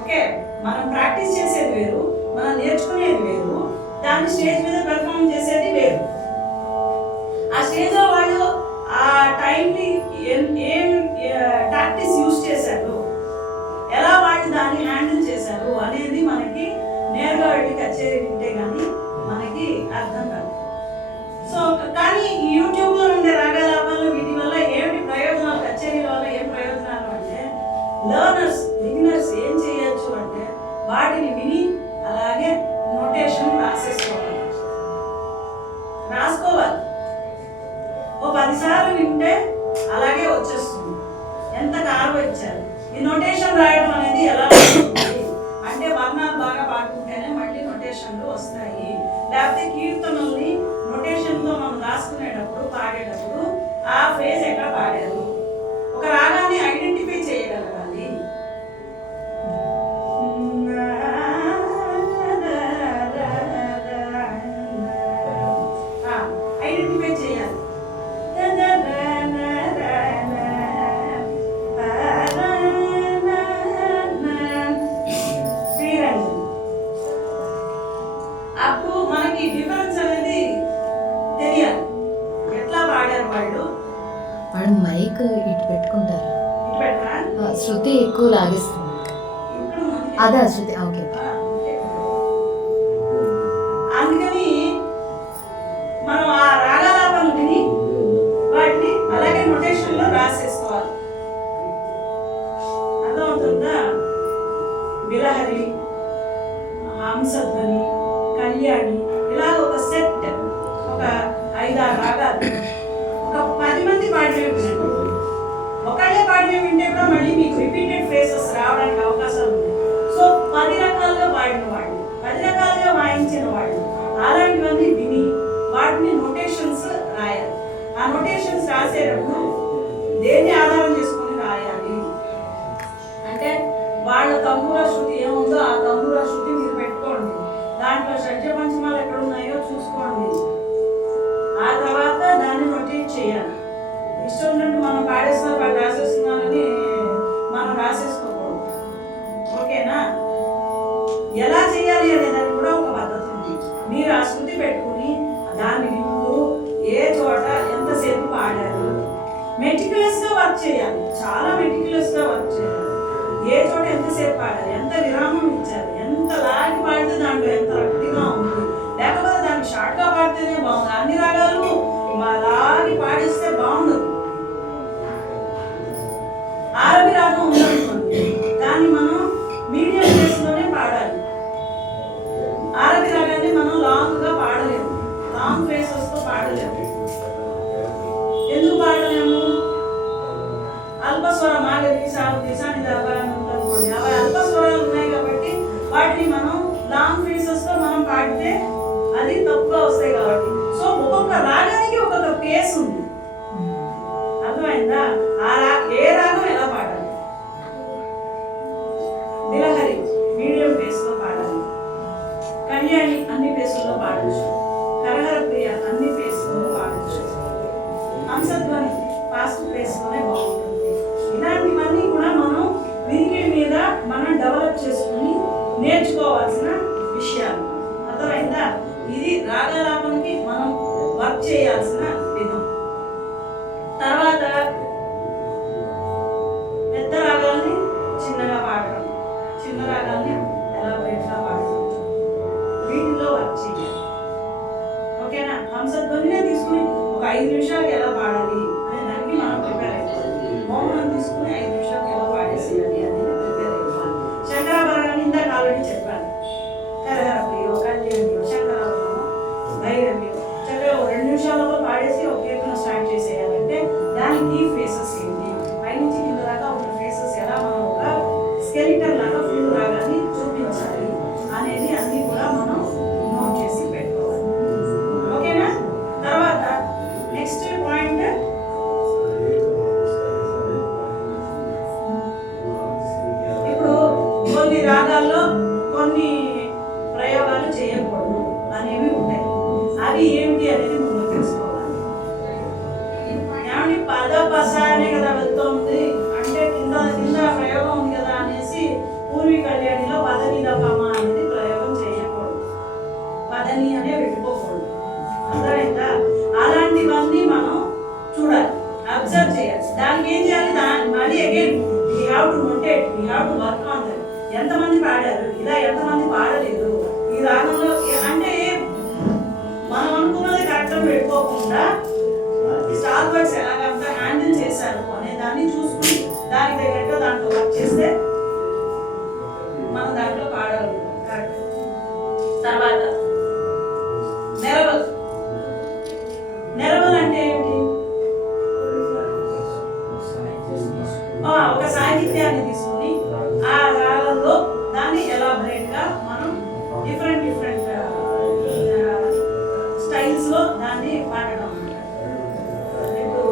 ఓకే, మనం ప్రాక్టీస్ చేసేది వేరు, మనం నేర్చుకునేది వేరు, దాన్ని స్టేజ్ మీద పెర్ఫార్మ్ చేసేది వేరు. ఆ స్టేజ్లో వాళ్ళు ఆ టైంని ఏం టాక్టిక్స్ యూజ్ చేశారు, ఎలా వాళ్ళు దాన్ని హ్యాండిల్ చేశారు అనేది మనకి నేరుగా వెళ్ళి కచేరీ వింటే కానీ మనకి అర్థం కాదు. సో కానీ ఈ యూట్యూబ్లో ఉండే రాగాలాపాలు వీటి వల్ల ఏమిటి ప్రయోజనాలు, కచేరీల వల్ల ఏం ప్రయోజనాలు అంటే లర్నర్స్, బిగినర్స్ ఏం చేయొచ్చు అంటే వాటిని విని అలాగే నోటేషన్ రాసుకోవాలి. ఓ 10 సార్లు వింటే అలాగే వచ్చేస్తుంది. ఎంత కారు ఇచ్చారు. ఈ నోటేషన్ రాయడం అనేది ఎలా ఉంటుంది అంటే వర్ణాలు బాగా పాడుకుంటేనే మళ్ళీ నోటేషన్లు వస్తాయి. లేకపోతే కీర్తనల్ని నోటేషన్తో మనం రాసుకునేటప్పుడు పాడేటప్పుడు ఆ ఫ్రేజ్ ఎక్కడ పాడారు, ఒక రాగాన్ని ఐడెంటిఫై చేయగలగాలి. ఐడెంటిఫై చేయాలి. అప్పుడు మనకి డిఫరెన్స్ అనేది తెలియాలి. ఎట్లా పాడారు వాళ్ళు మైక్ ఇటు పెట్టుకుంటారు, ఇటు పెట్టరా, శృతి ఎక్కువ లాగిస్తుంది. అదే శృతి. ఓకే. అందుకని మనం ఆ రాగాలాపాలు విని వాటిని అలాగే నోటేషన్ లో రాసేసుకోవాలి. అర్థమవుతుందా? బిలహరి, హంసధ్వని, కళ్యాణి, ఇలా ఒక సెట్, ఒక 5-6 రాగాలు ఒక 10 మంది పాడినవి వినండి. ఒకళ్ళే పాడినవి వింటే కూడా మళ్ళీ మీకు రిపీటెడ్ ఫేసెస్ రావడానికి అవకాశాలు ఉన్నాయి. సో 10 రకాలుగా పాడిన వాళ్ళు, 10 రకాలుగా వాయించిన వాళ్ళు అలాంటివన్నీ విని వాటిని నోటేషన్స్ రాయాలి. ఆ నోటేషన్స్ రాసేటప్పుడు దేన్ని ఆధారం చేసుకొని రాయాలి అంటే వాళ్ళ తంబూర శృతి ఏముందో ఆ తంబూర శృతి మీరు పెట్టుకోండి. దాంట్లో షడ్జ పంచమాలు ఎక్కడ ఉన్నాయో చూసుకోండి. ఆ తర్వాత దాన్ని నోటేట్ చేయాలి. ఇష్టం ఉన్నట్టు మనం పాడేస్తున్నారు, వాళ్ళు రాసేస్తున్నారని మనం రాసేసుకోకూడదు. ఓకేనా? ఎలా చేయాలి అనే దానికి కూడా ఒక పద్ధతి ఉంది. మీరు ఆ శృతి పెట్టుకుని దాన్ని వింటూ ఏ చోట ఎంతసేపు పాడారు మెటిక్యులస్ గా వర్క్ చేయాలి. చాలా మెటిక్యులస్ గా వర్క్ చేయాలి. ఏ చోట ఎంతసేపు పాడారు, ఎంత విరామం ఇచ్చారు, ఎంత లాగి పాడితే దాంట్లో ఎంత రక్తిగా ఉంది, లేకపోతే దాన్ని షార్ట్ గా పాడితేనే బాగుంది. అన్ని రాగాలు లాగి పాడిస్తే బాగుండదు. ఆరవి రాగం ఉందనుకోండి, దాన్ని మనం మీడియం ప్లేస్ లోనే పాడాలి. ఆరవి రాగాన్ని మనం లాంగ్ గా పాడలేము, లాంగ్ ప్లేసెస్ తో పాడలేము. ఎందుకు పాడలేము? అల్పస్వరం ఆగది సాగు దిశాని అనుకోండి, అవి అల్పస్వరాలు ఉన్నాయి కాబట్టి వాటిని మనం లాంగ్ ప్లేసెస్ తో మనం పాడితే అది తప్పుగా వస్తాయి కాబట్టి. సో ఒక్కొక్క రాగానికి ఒక్కొక్క పేస్ ఉంది. అర్థమైందా? ఏ రాగం ఎలా పాడాలి? బిలహరి మీడియం పేస్ లో పాడాలి. కళ్యాణి అన్ని పేసుల్లో పాడచ్చు. కరహర ప్రియ అన్ని పేసుల్లో పాడచ్చు. హంసధ్వని ఫాస్ట్ పేస్లోనే బాగుంటుంది. ఇలాంటివన్నీ కూడా మనం వినికిడి మీద మనం డెవలప్ చేసుకుని నేర్చుకోవాల్సిన విషయాలు. అర్థమైందా? ఇది రాగాలాపనకి మనం వర్క్ చేయాల్సిన విధం. తర్వాత పెద్ద రాగాల్ని చిన్నగా పాడడం, చిన్న రాగాల్ని ఎలా బయటగా పాడడం, వీటిల్లో వర్క్ చేయాలి. ఓకేనా? హంసధ్వనినే తీసుకుని ఒక 5 నిమిషాలు ఎలా పాడాలి అనే దానికి మనం ప్రిపేర్ అయిపోవాలి. మౌనం తీసుకుని 5 నిమిషాలు ఎలా పాడేసేయాలి అనేది ప్రిపేర్ అయిపోవాలి. శంకరాభరణాన్ని ఇందాక ఆల్రెడీ చెప్పాను. కరహరప్రియో, కళ్యాణియో, శంకరాభరణం, భైరవ్యో చక్కగా 2 నిమిషాలలో పాడేసి ఒక కీర్తన స్టార్ట్ చేసేయాలంటే దానికి ఫేసెస్ ఏంటి, పైనుంచి కింద దాకా ఉన్న ఫేసెస్ ఎలా మనం ఒక స్కెలిటన్ లాగా ఫుల్ రాగాన్ని చూపించాలి అనేది అన్ని కూడా మనం నోట్ చేసి పెట్టుకోవాలి. ఓకేనా? తర్వాత నెక్స్ట్ పాయింట్, ఇప్పుడు కొన్ని రాగాల్లో కొన్ని ప్రయోగాలు చేయకూడదు అనేవి ఉంటాయి. అవి ఏమిటి అనేది ముందు తెలుసుకోవాలి. ఏమంటే పదపస అనే కదా వెళ్తుంది అంటే కింద కింద ప్రయోగం ఉంది కదా అనేసి పూర్వీ కళ్యాణిలో పదని దపమ అనేది ప్రయోగం చేయకూడదు. పదని అనే పెట్టుకోకూడదు. అర్థమైందా? అలాంటివన్నీ మనం చూడాలి, అబ్జర్వ్ చేయాలి. దానికి ఏం చేయాలి? మళ్ళీ again we have to notate, we have to work on that. ఎంతమంది పాడారు, ఇలా ఎంతమంది పాడలేదు, ఈ రాగంలో అంటే మనం అనుకున్నది కరెక్ట్గా పెట్టుకోకూడదు. అనుకోకుండా స్టార్ బర్డ్స్ ఎలాగంతా హ్యాండిల్ చేశారు అనే దాన్ని చూసుకుని దానికి తగ్గట్టుగా దాంట్లో వర్క్ చేస్తే మనం దాంట్లో పాడగలుగుతాం. తర్వాత నెరవల్. నెరవల్ అంటే ఏంటి? ఒక సాహిత్యాన్ని తీసుకుని ఆ రాగంలో దాన్ని ఎలాబరేట్ గా మనం డిఫరెంట్ స్టైల్స్ లో దాన్ని పాడడం. ఇప్పుడు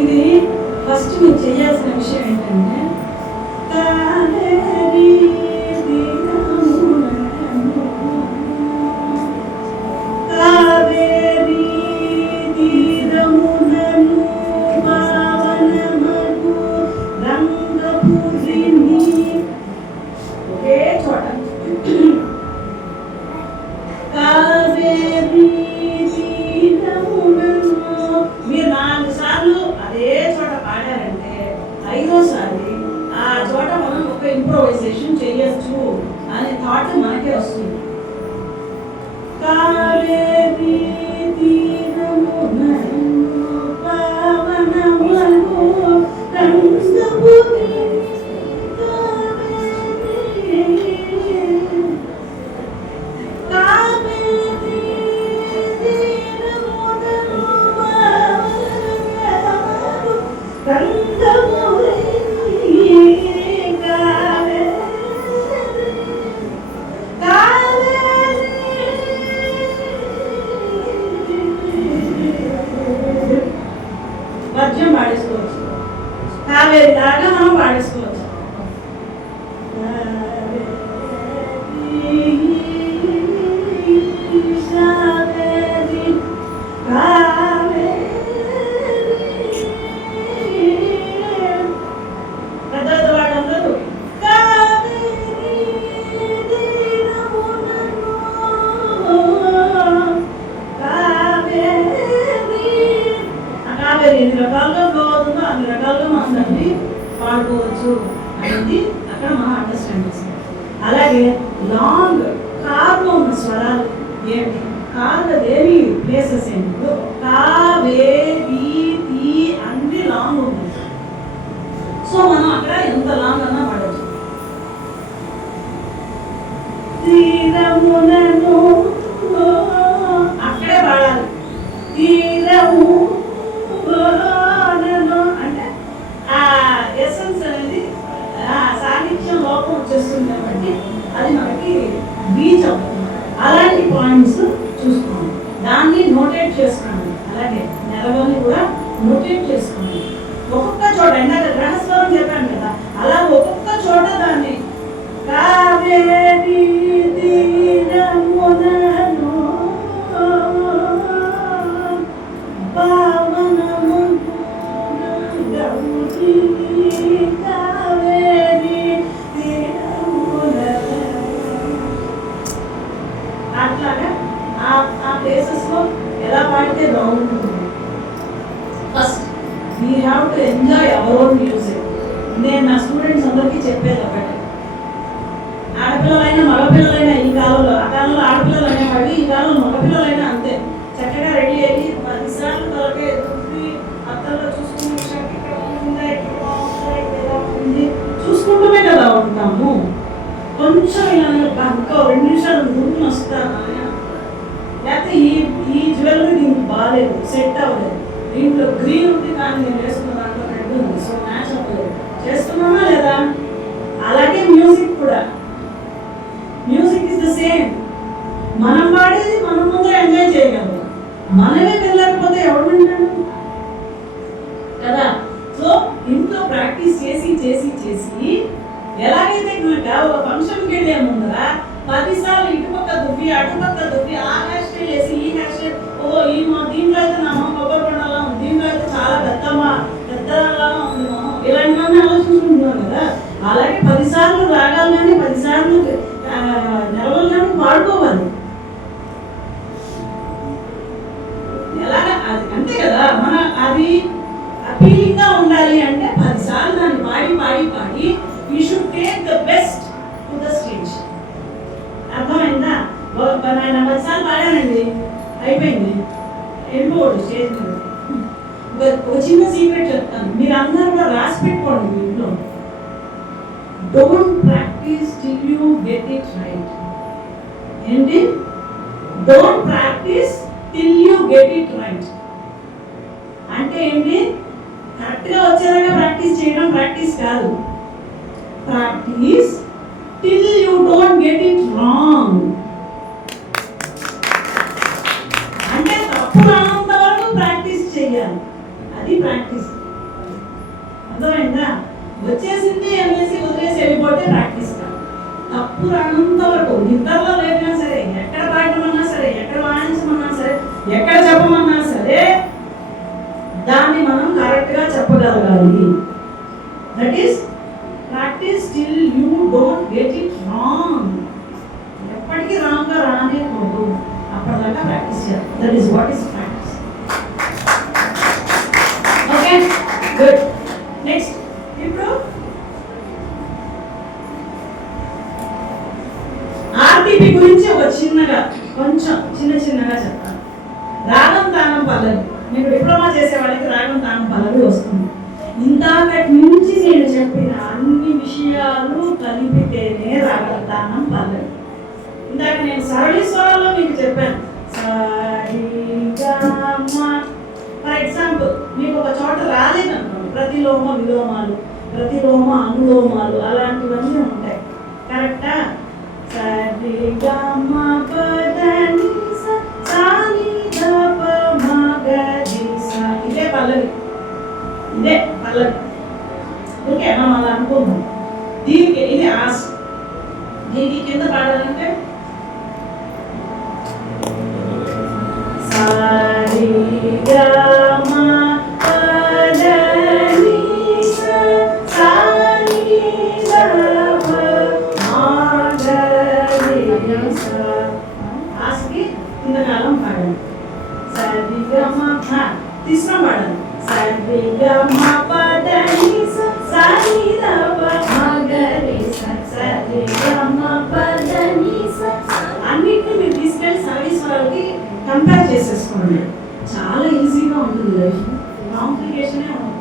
ఇది ఫస్ట్ మీరు చేయాల్సిన విషయం ఏంటంటే ఒకే చోట మీరు 4 సార్లు అదే చోట పాడారంటే 5వసారి ఆ చోట మనం ఒక ఇంప్రొవైజేషన్ చేయొచ్చు అనే థాట్ మనకే వస్తుంది. కావేరీ వర్జం పాడేసుకోవచ్చు. కావేరి లాగా మనం పాడేసుకోవచ్చు. పెద్దవాళ్ళందరూ కావేరి ఎన్ని రకాలుగా బాగుందో అన్ని రకాలుగా మనం దాన్ని పాడుకోవచ్చు అనేది అక్కడ మనం అండర్స్టాండ్ చేస్తాం. అలాగే లాంగ్ కార్లో ఉన్న స్వరాలు ఏంటి, కార్లో ఏమి ప్లేసెస్ ఏంటి, కావేరీ అన్ని లాంగ్ ఉన్నాయి. సో మనం అక్కడ ఎంత లాంగ్ అన్నా పాడవచ్చు. తీరమునను అక్కడే పాడాలి. తీరము అంటే ఆ ఎసెన్స్ అనేది ఆ సాహిత్యం లోపం వచ్చేస్తుంది కాబట్టి అది మనకి బీచ్ అవుతుంది. అలాంటి పాయింట్స్ చూసుకోండి, దాన్ని నోటేట్ చేసుకోండి. అలాగే నెలవల్ని కూడా నోటేట్ చేసుకోండి. ఒక్కొక్క చోట ఇందాక గ్రహస్వరం చెప్పాను కదా, అలా ఒక్కొక్క చోట దాన్ని కావేరీ తీరమునను అట్లాగా ఆ ప్లేసెస్ లో ఎలా పాడితే బాగుంటుంది. First we have to enjoy our own music. నేను నా స్టూడెంట్స్ అందరికీ చెప్పేది ఒకటే, ఆడపిల్లలైనా మగపిల్లలైనా ఈ కాలంలో, ఆ కాలంలో ఆడపిల్లలు అనేవాళ్ళు, ఈ కాలంలో మగపిల్లలైనా అంతే. చక్కగా రెడీ అయ్యి 10 సార్లు తలకే ఎదుగుతుంది, అత్తల్లో చూసుకుని చూసుకుంటూనే కదా ఉంటాము. కొంచెం ఇలా ఇంకో 2 నిమిషాలు గుర్తుని వస్తాను, లేకపోతే ఈ జ్యువెలరీ దీనికి బాగాలేదు, సెట్ అవ్వలేదు, దీంట్లో గ్రీన్ ఉంది కానీ నేను వేసుకున్న దాంట్లో రెడ్ ఉంది, సో మ్యాచ్ అవ్వలేదు, చేస్తున్నామా లేదా? అలాగే మ్యూజిక్ కూడా, మ్యూజిక్ ఇస్ ద సేమ్. మనం పాడేది మనం ముందర ఎంజాయ్ చేయగలం, మనమే వెళ్ళకపోతే ఎవరు వింటాడు కదా. సో ఇంట్లో ప్రాక్టీస్ చేసి చేసి చేసి ఎలాగైతే కనుక ఒక ఫంక్షన్కి వెళ్ళే ముందర 10 సార్లు ఇటుపక్క దువ్వి అటుపక్క దువ్వి ఆ హెయిర్ స్టైల్ వేసి ఈ హెయిర్ స్టైల్ ఈ దీంట్లో అయితే నా మొహం కొబ్బరి బొండలా ఉంది, దీంట్లో అయితే చాలా పెద్దలా ఉంది మొహం, ఇలాంటివన్నీ ఆలోచించుకుంటున్నాం కదా. అలాగే 10 సార్లు రాగాలు కానీ 10 సార్లు నెలలు కానీ పాడుకోవాలి. ఎలాగా అంతే కదా. మన అది అపీలింగ్ గా ఉండాలి అంటే 10 సార్లు దాన్ని పాడి you should take the best to the stage. అర్థమైందా? 10 సార్లు పాడానండి, అయిపోయింది, వెళ్ళిపోవద్దు స్టేజ్ మీద. ఒక చిన్న సీక్రెట్ చెప్తాను, మీరు అందరూ కూడా రాసి పెట్టుకోండి మీ ఇంట్లో. Don't practise till you get it right. ఏంటి? Don't practise till you get it right అంటే ఏంటి? కరెక్ట్గా వచ్చేలాగా ప్రాక్టీస్ చేయడం ప్రాక్టీస్ కాదు. Practise till you don't get it wrong అంటే తప్పు రానంత వరకు ప్రాక్టీస్ చేయాలి, అది ప్రాక్టీస్. అర్థమైందా? వచ్చేసింది అనేసి వదిలేసి వెళ్ళిపోతే ప్రాక్టీస్ కాదు. తప్పు రానంత వరకు నిద్రలో లేపినా సరే, ఎక్కడ పాడమన్నా సరే, ఎక్కడ వాయించమన్నా సరే, ఎక్కడ చెప్పమన్నా సరే దాన్ని మనం కరెక్ట్గా చెప్పగలగాలి. That is practice till you don't get it wrong. ఎప్పటికీ రాంగ్గా రానేకూడదు, అప్పటిదాకా ప్రాక్టీస్ చేయాలి. That is what is practice. Okay, good. Next, ఇప్పుడు ఆర్టీపీ గురించి ఒక కొంచెం చిన్నగా చెప్తాను. రాగం తానం పల్లవి, మీకు డిప్లొమా చేసే వాళ్ళకి రాగం తానం పల్లవి వస్తుంది. ఇంతకటి నుంచి నేను చెప్పిన అన్ని విషయాలు కలిపితేనే రాగం తానం పల్లవి. ఇందాక నేను సరళి స్వరాల్లో మీకు చెప్పాను. ఫర్ ఎగ్జాంపుల్, మీకు ఒక చోట రాలేదనుకోండి, ప్రతిలోమ విలోమాలు, ప్రతిలోమ అనులోమాలు అలాంటివన్నీ ఉంటాయి. కరెక్టా? ఇదే పల్లవి, ఇదే పల్లవి. ఓకే, మనం అలా అనుకుందాం. దీనికి ఇది ఆశ. దీనికి కింద పాడాలంటే ఆశకి కిందకాలం పాడాలి. తీసుకో పాడాలి. అన్నిటిని మీరు తీసుకెళ్ళి సర్వీస్ వాళ్ళకి కంపేర్ చేసేసుకోండి. చాలా ఈజీగా ఉంటుంది లైఫ్, కాంప్లికేషనే ఉంటుంది.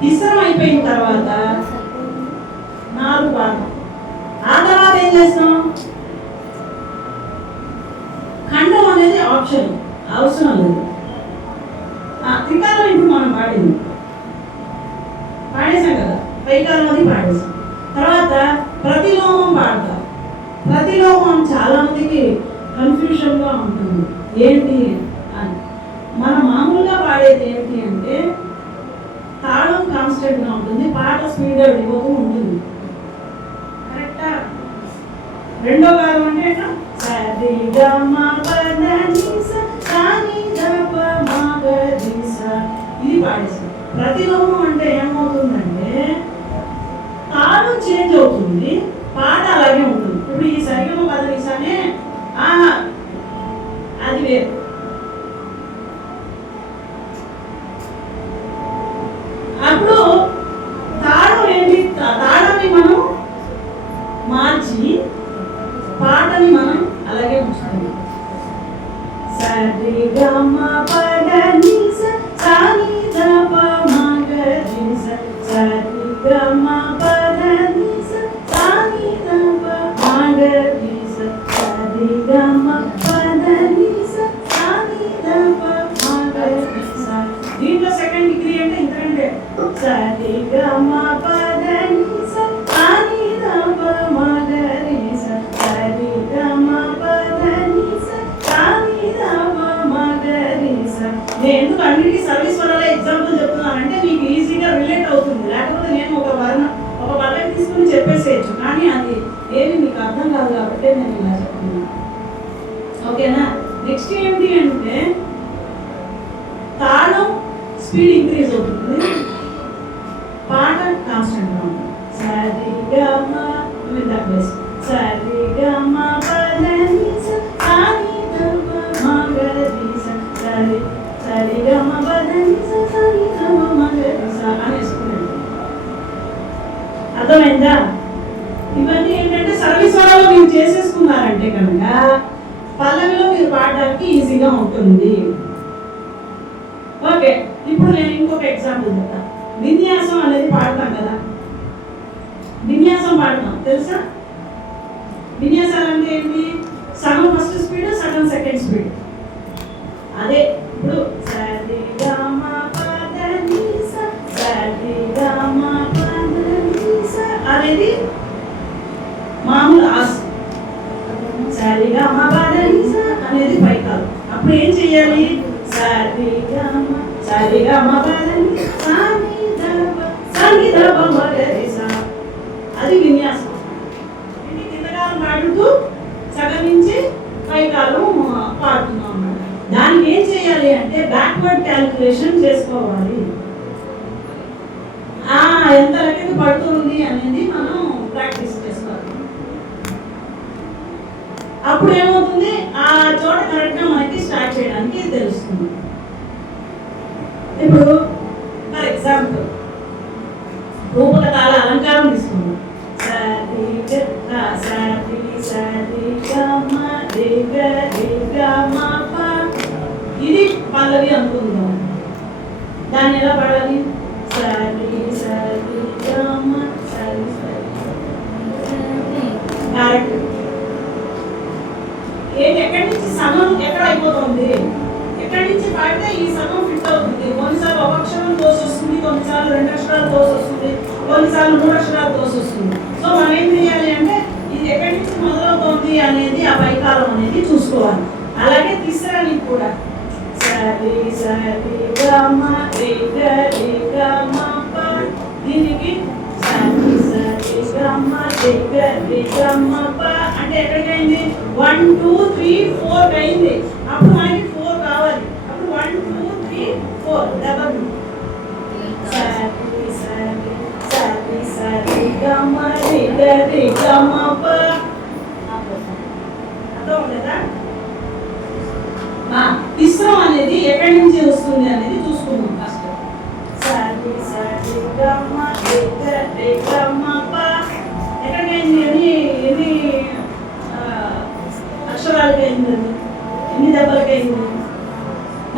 తీసరం అయిపోయిన తర్వాత 4 పాఠం. ఆ తర్వాత ఏం చేస్తాం? ఖండం అనేది ఆప్షన్, అవసరం లేదు. త్రికాలం ఇప్పుడు మనం పాడేసాం కదా, పైకాలం అది పాడేసాం. తర్వాత ప్రతిలోమం పాడతారు. ప్రతిలోమం చాలా మందికి కన్ఫ్యూషన్గా ఉంటుంది, ఏంటి అని. మనం మామూలుగా పాడేది ఏంటి అంటే తాళం కాన్స్టెంట్గా ఉంటుంది, పాట స్పీడ్గా వెళ్ళిపోతూ ఉంటుంది. కరెక్టా? రెండో కాలం అంటే ఇది పాడేసాం. ప్రతిలోమం అంటే ఏమవుతుందంటే తాళం చేంజ్ అవుతుంది, పాట అలాగే ఉంటుంది. ఇప్పుడు ఈ సరిగమ పదనిసానే అది వేరు. అప్పుడు తాళం ఏంటి? తాళాన్ని మనం మార్చి పాటని మనం అలాగే ఉంచుతాం. సరిగమ పదనిస సరిగమ పదనిస సరిగమ పదనిస సరిగమ పదనిస సరిగమ పదనిస సరిగమ పదనిస. దీంట్లో సెకండ్ డిగ్రీ అంటే ఇంతకంటే సరిగమ పదనిస సరిగమ పదనిస సరిగమ పదనిస సరిగమ పదనిస. నేను ఎందుకు అన్నిటికీ సర్వీస్ వల్ల ఎగ్జాంపుల్ చెప్తున్నానంటే మీకు ఈజీగా రిలేట్ అవుతుంది. లేకపోతే నేను ఒక ఒక బకెట్ తీసుకుని చెప్పేసేయచ్చు, కానీ అది ఏమి మీకు అర్థం కాదు కాబట్టి నేను ఇలా చెప్తున్నాను. ఓకేనా? నెక్స్ట్ ఏంటి అంటే తాళం స్పీడ్ ఇంక్రీజ్ అవుతుంది, పాట కాన్స్టెంట్ గా ఉంటుంది. సరి గమ ప్లేస్ సరి గమ పదని సని గమ మగరి సరి సరి గమ పదని సని గమ మగరి అనేసుకున్నాడు. అర్థమైందా? ఇవన్నీ ఏంటంటే సర్వీస్వరాలు మీరు చేసేసుకున్నారంటే కనుక పల్లవిలో మీరు పాడడానికి ఈజీగా ఉంటుంది. ఓకే, ఇప్పుడు నేను ఇంకొక ఎగ్జాంపుల్ చెప్తాను. విన్యాసం అనేది పాడతాం కదా, విన్యాసం పాడతాం తెలుసా? విన్యాసాలు అంటే ఏంటి? సగం ఫస్ట్ స్పీడ్, సగం సెకండ్ స్పీడ్. అదే ఇప్పుడు సరి గమ పదని సరి గమ పదని అనేది మామూలు ఆస్, సరి గమ పదని అనేది పైకాలు. అప్పుడు ఏం చెయ్యాలి? సరి గమ పదని సని దబ మగరి సా. అది విన్యాసం. అంటే కిందకాలం పాడుతూ సగం నుంచి పైకాలం పాడుతున్నాం అన్నమాట. దానికి ఏం చేయాలి అంటే బ్యాక్వర్డ్ క్యాలిక్యులేషన్ చేసుకోవాలి. ఎంత లెక్కకి పడుతుంది అనేది మనం ప్రాక్టీస్ చేసుకోవాలి. అప్పుడు ఏమవుతుంది? ఆ చోట కరెక్ట్గా మనకి స్టార్ట్ చేయడానికి తెలుస్తుంది. ఇప్పుడు ఫర్ ఎగ్జాంపుల్ రూపక తాళ అలంకారం తీసుకున్నాం. సరి సరి సరి గమ రి గమ ప. ఇది పల్లవి అనుకుందాం. దాన్ని ఎలా పాడాలి? సరి సరి గమ సరి సరి. కరెక్ట్. ఏంటి ఎక్కడి నుంచి సగం ఎక్కడ అయిపోతుంది? ఎక్కడి నుంచి పాడితే ఈ సగం ఫిట్ అవుతుంది. కొన్నిసార్లు ఒక అక్షరం దోష వస్తుంది, కొన్నిసార్లు 2 అక్షరాలు దోష వస్తుంది, కొన్నిసార్లు 3 అక్షరాలు దోష వస్తుంది. సో మనం ఏం చేయాలి అంటే ఇది ఎక్కడి నుంచి మొదలవుతోంది అనేది ఆ పైకాలం అనేది చూసుకోవాలి. అలాగే తిస్రానికి కూడా సరి సరి గమ రి గమ ప. దీనికి సరి సరి గమ రి గమ ప అంటే ఎక్కడికైంది? 1 2 3 4 అయింది. అప్పుడు మనకి 4 కావాలి. అప్పుడు 1 2 3 4 డబల్ సరి సరి సరి సరి గమ రి గమ ప. అర్థం లేదా? తిస్రం అనేది ఎక్కడి నుంచి వస్తుంది అనేది చూసుకుందాం ఫస్ట్. సరి సరి గమ రి గమ ప ఎక్కడికైంది? ఎన్ని అక్షరాలకి అయింది? ఎన్ని దెబ్బలకి అయింది?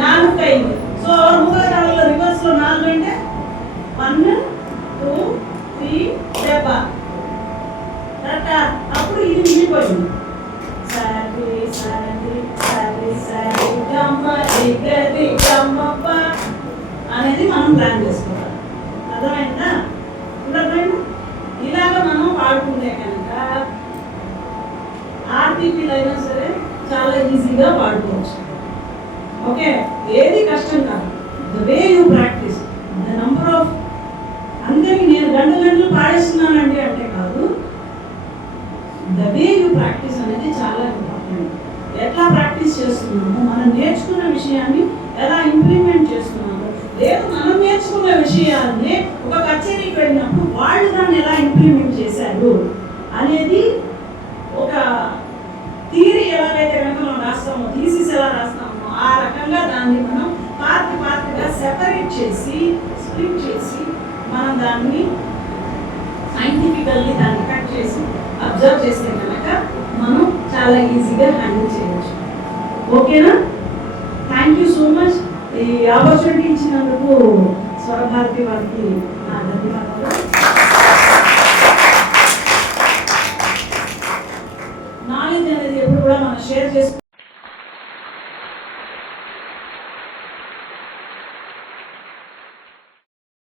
4 అయింది. సో రూపక తాళంలో రివర్స్ లో 4 అంటే 1 2 3 దెబ్బ. అప్పుడు ఇది మిగిలిపోయింది. సరి సరి సరి సరి గమ రి గమ ప అనేది మనం ప్లాన్ చేసుకోవాలి. అర్థమైందా? ఇలాగ మనం పాడుకుంటే కనుక ఆర్టీపీలు అయినా సరే చాలా ఈజీగా పాడుకోవచ్చు. ఓకే, ఏది కష్టం కాదు. The way you practice, the number of. అందరికి నేను గంటలు పాడేస్తున్నానండి అంటే కాదు, ద వే యూ ప్రాక్టీస్ అనేది చాలా ఇంపార్టెంట్. ఎట్లా ప్రాక్టీస్ చేస్తున్నాము, మనం నేర్చుకున్న విషయాన్ని ఎలా ఇంప్లిమెంట్ చేస్తున్నాము, లేదు మనం నేర్చుకున్న విషయాన్ని ఒక కచేరీకి వెళ్ళినప్పుడు వాళ్ళు దాన్ని ఎలా ఇంప్లిమెంట్ చేశారు అనేది ఒక థియరీ ఎలాగైతే కనుక మనం రాస్తామో, థీసిస్ ఎలా రాస్తామో ఆ రకంగా దాన్ని మనం పార్ట్గా సెపరేట్ చేసి స్ప్లిట్ చేసి మనం దాన్ని సైంటిఫికల్లీ దాన్ని కట్ చేసి అబ్జర్వ్ చేస్తే కనుక మనం చాలా ఈజీగా హ్యాండిల్ చేయవచ్చు. ఓకేనా? Thank you so much. ఈ ఆపర్చునిటీ ఇచ్చినందుకు స్వరభారతి వారికి నా ధన్యవాదాలు. నాలెడ్జ్ అనేది ఎప్పుడు కూడా మనం షేర్ చేసుకుంటాం.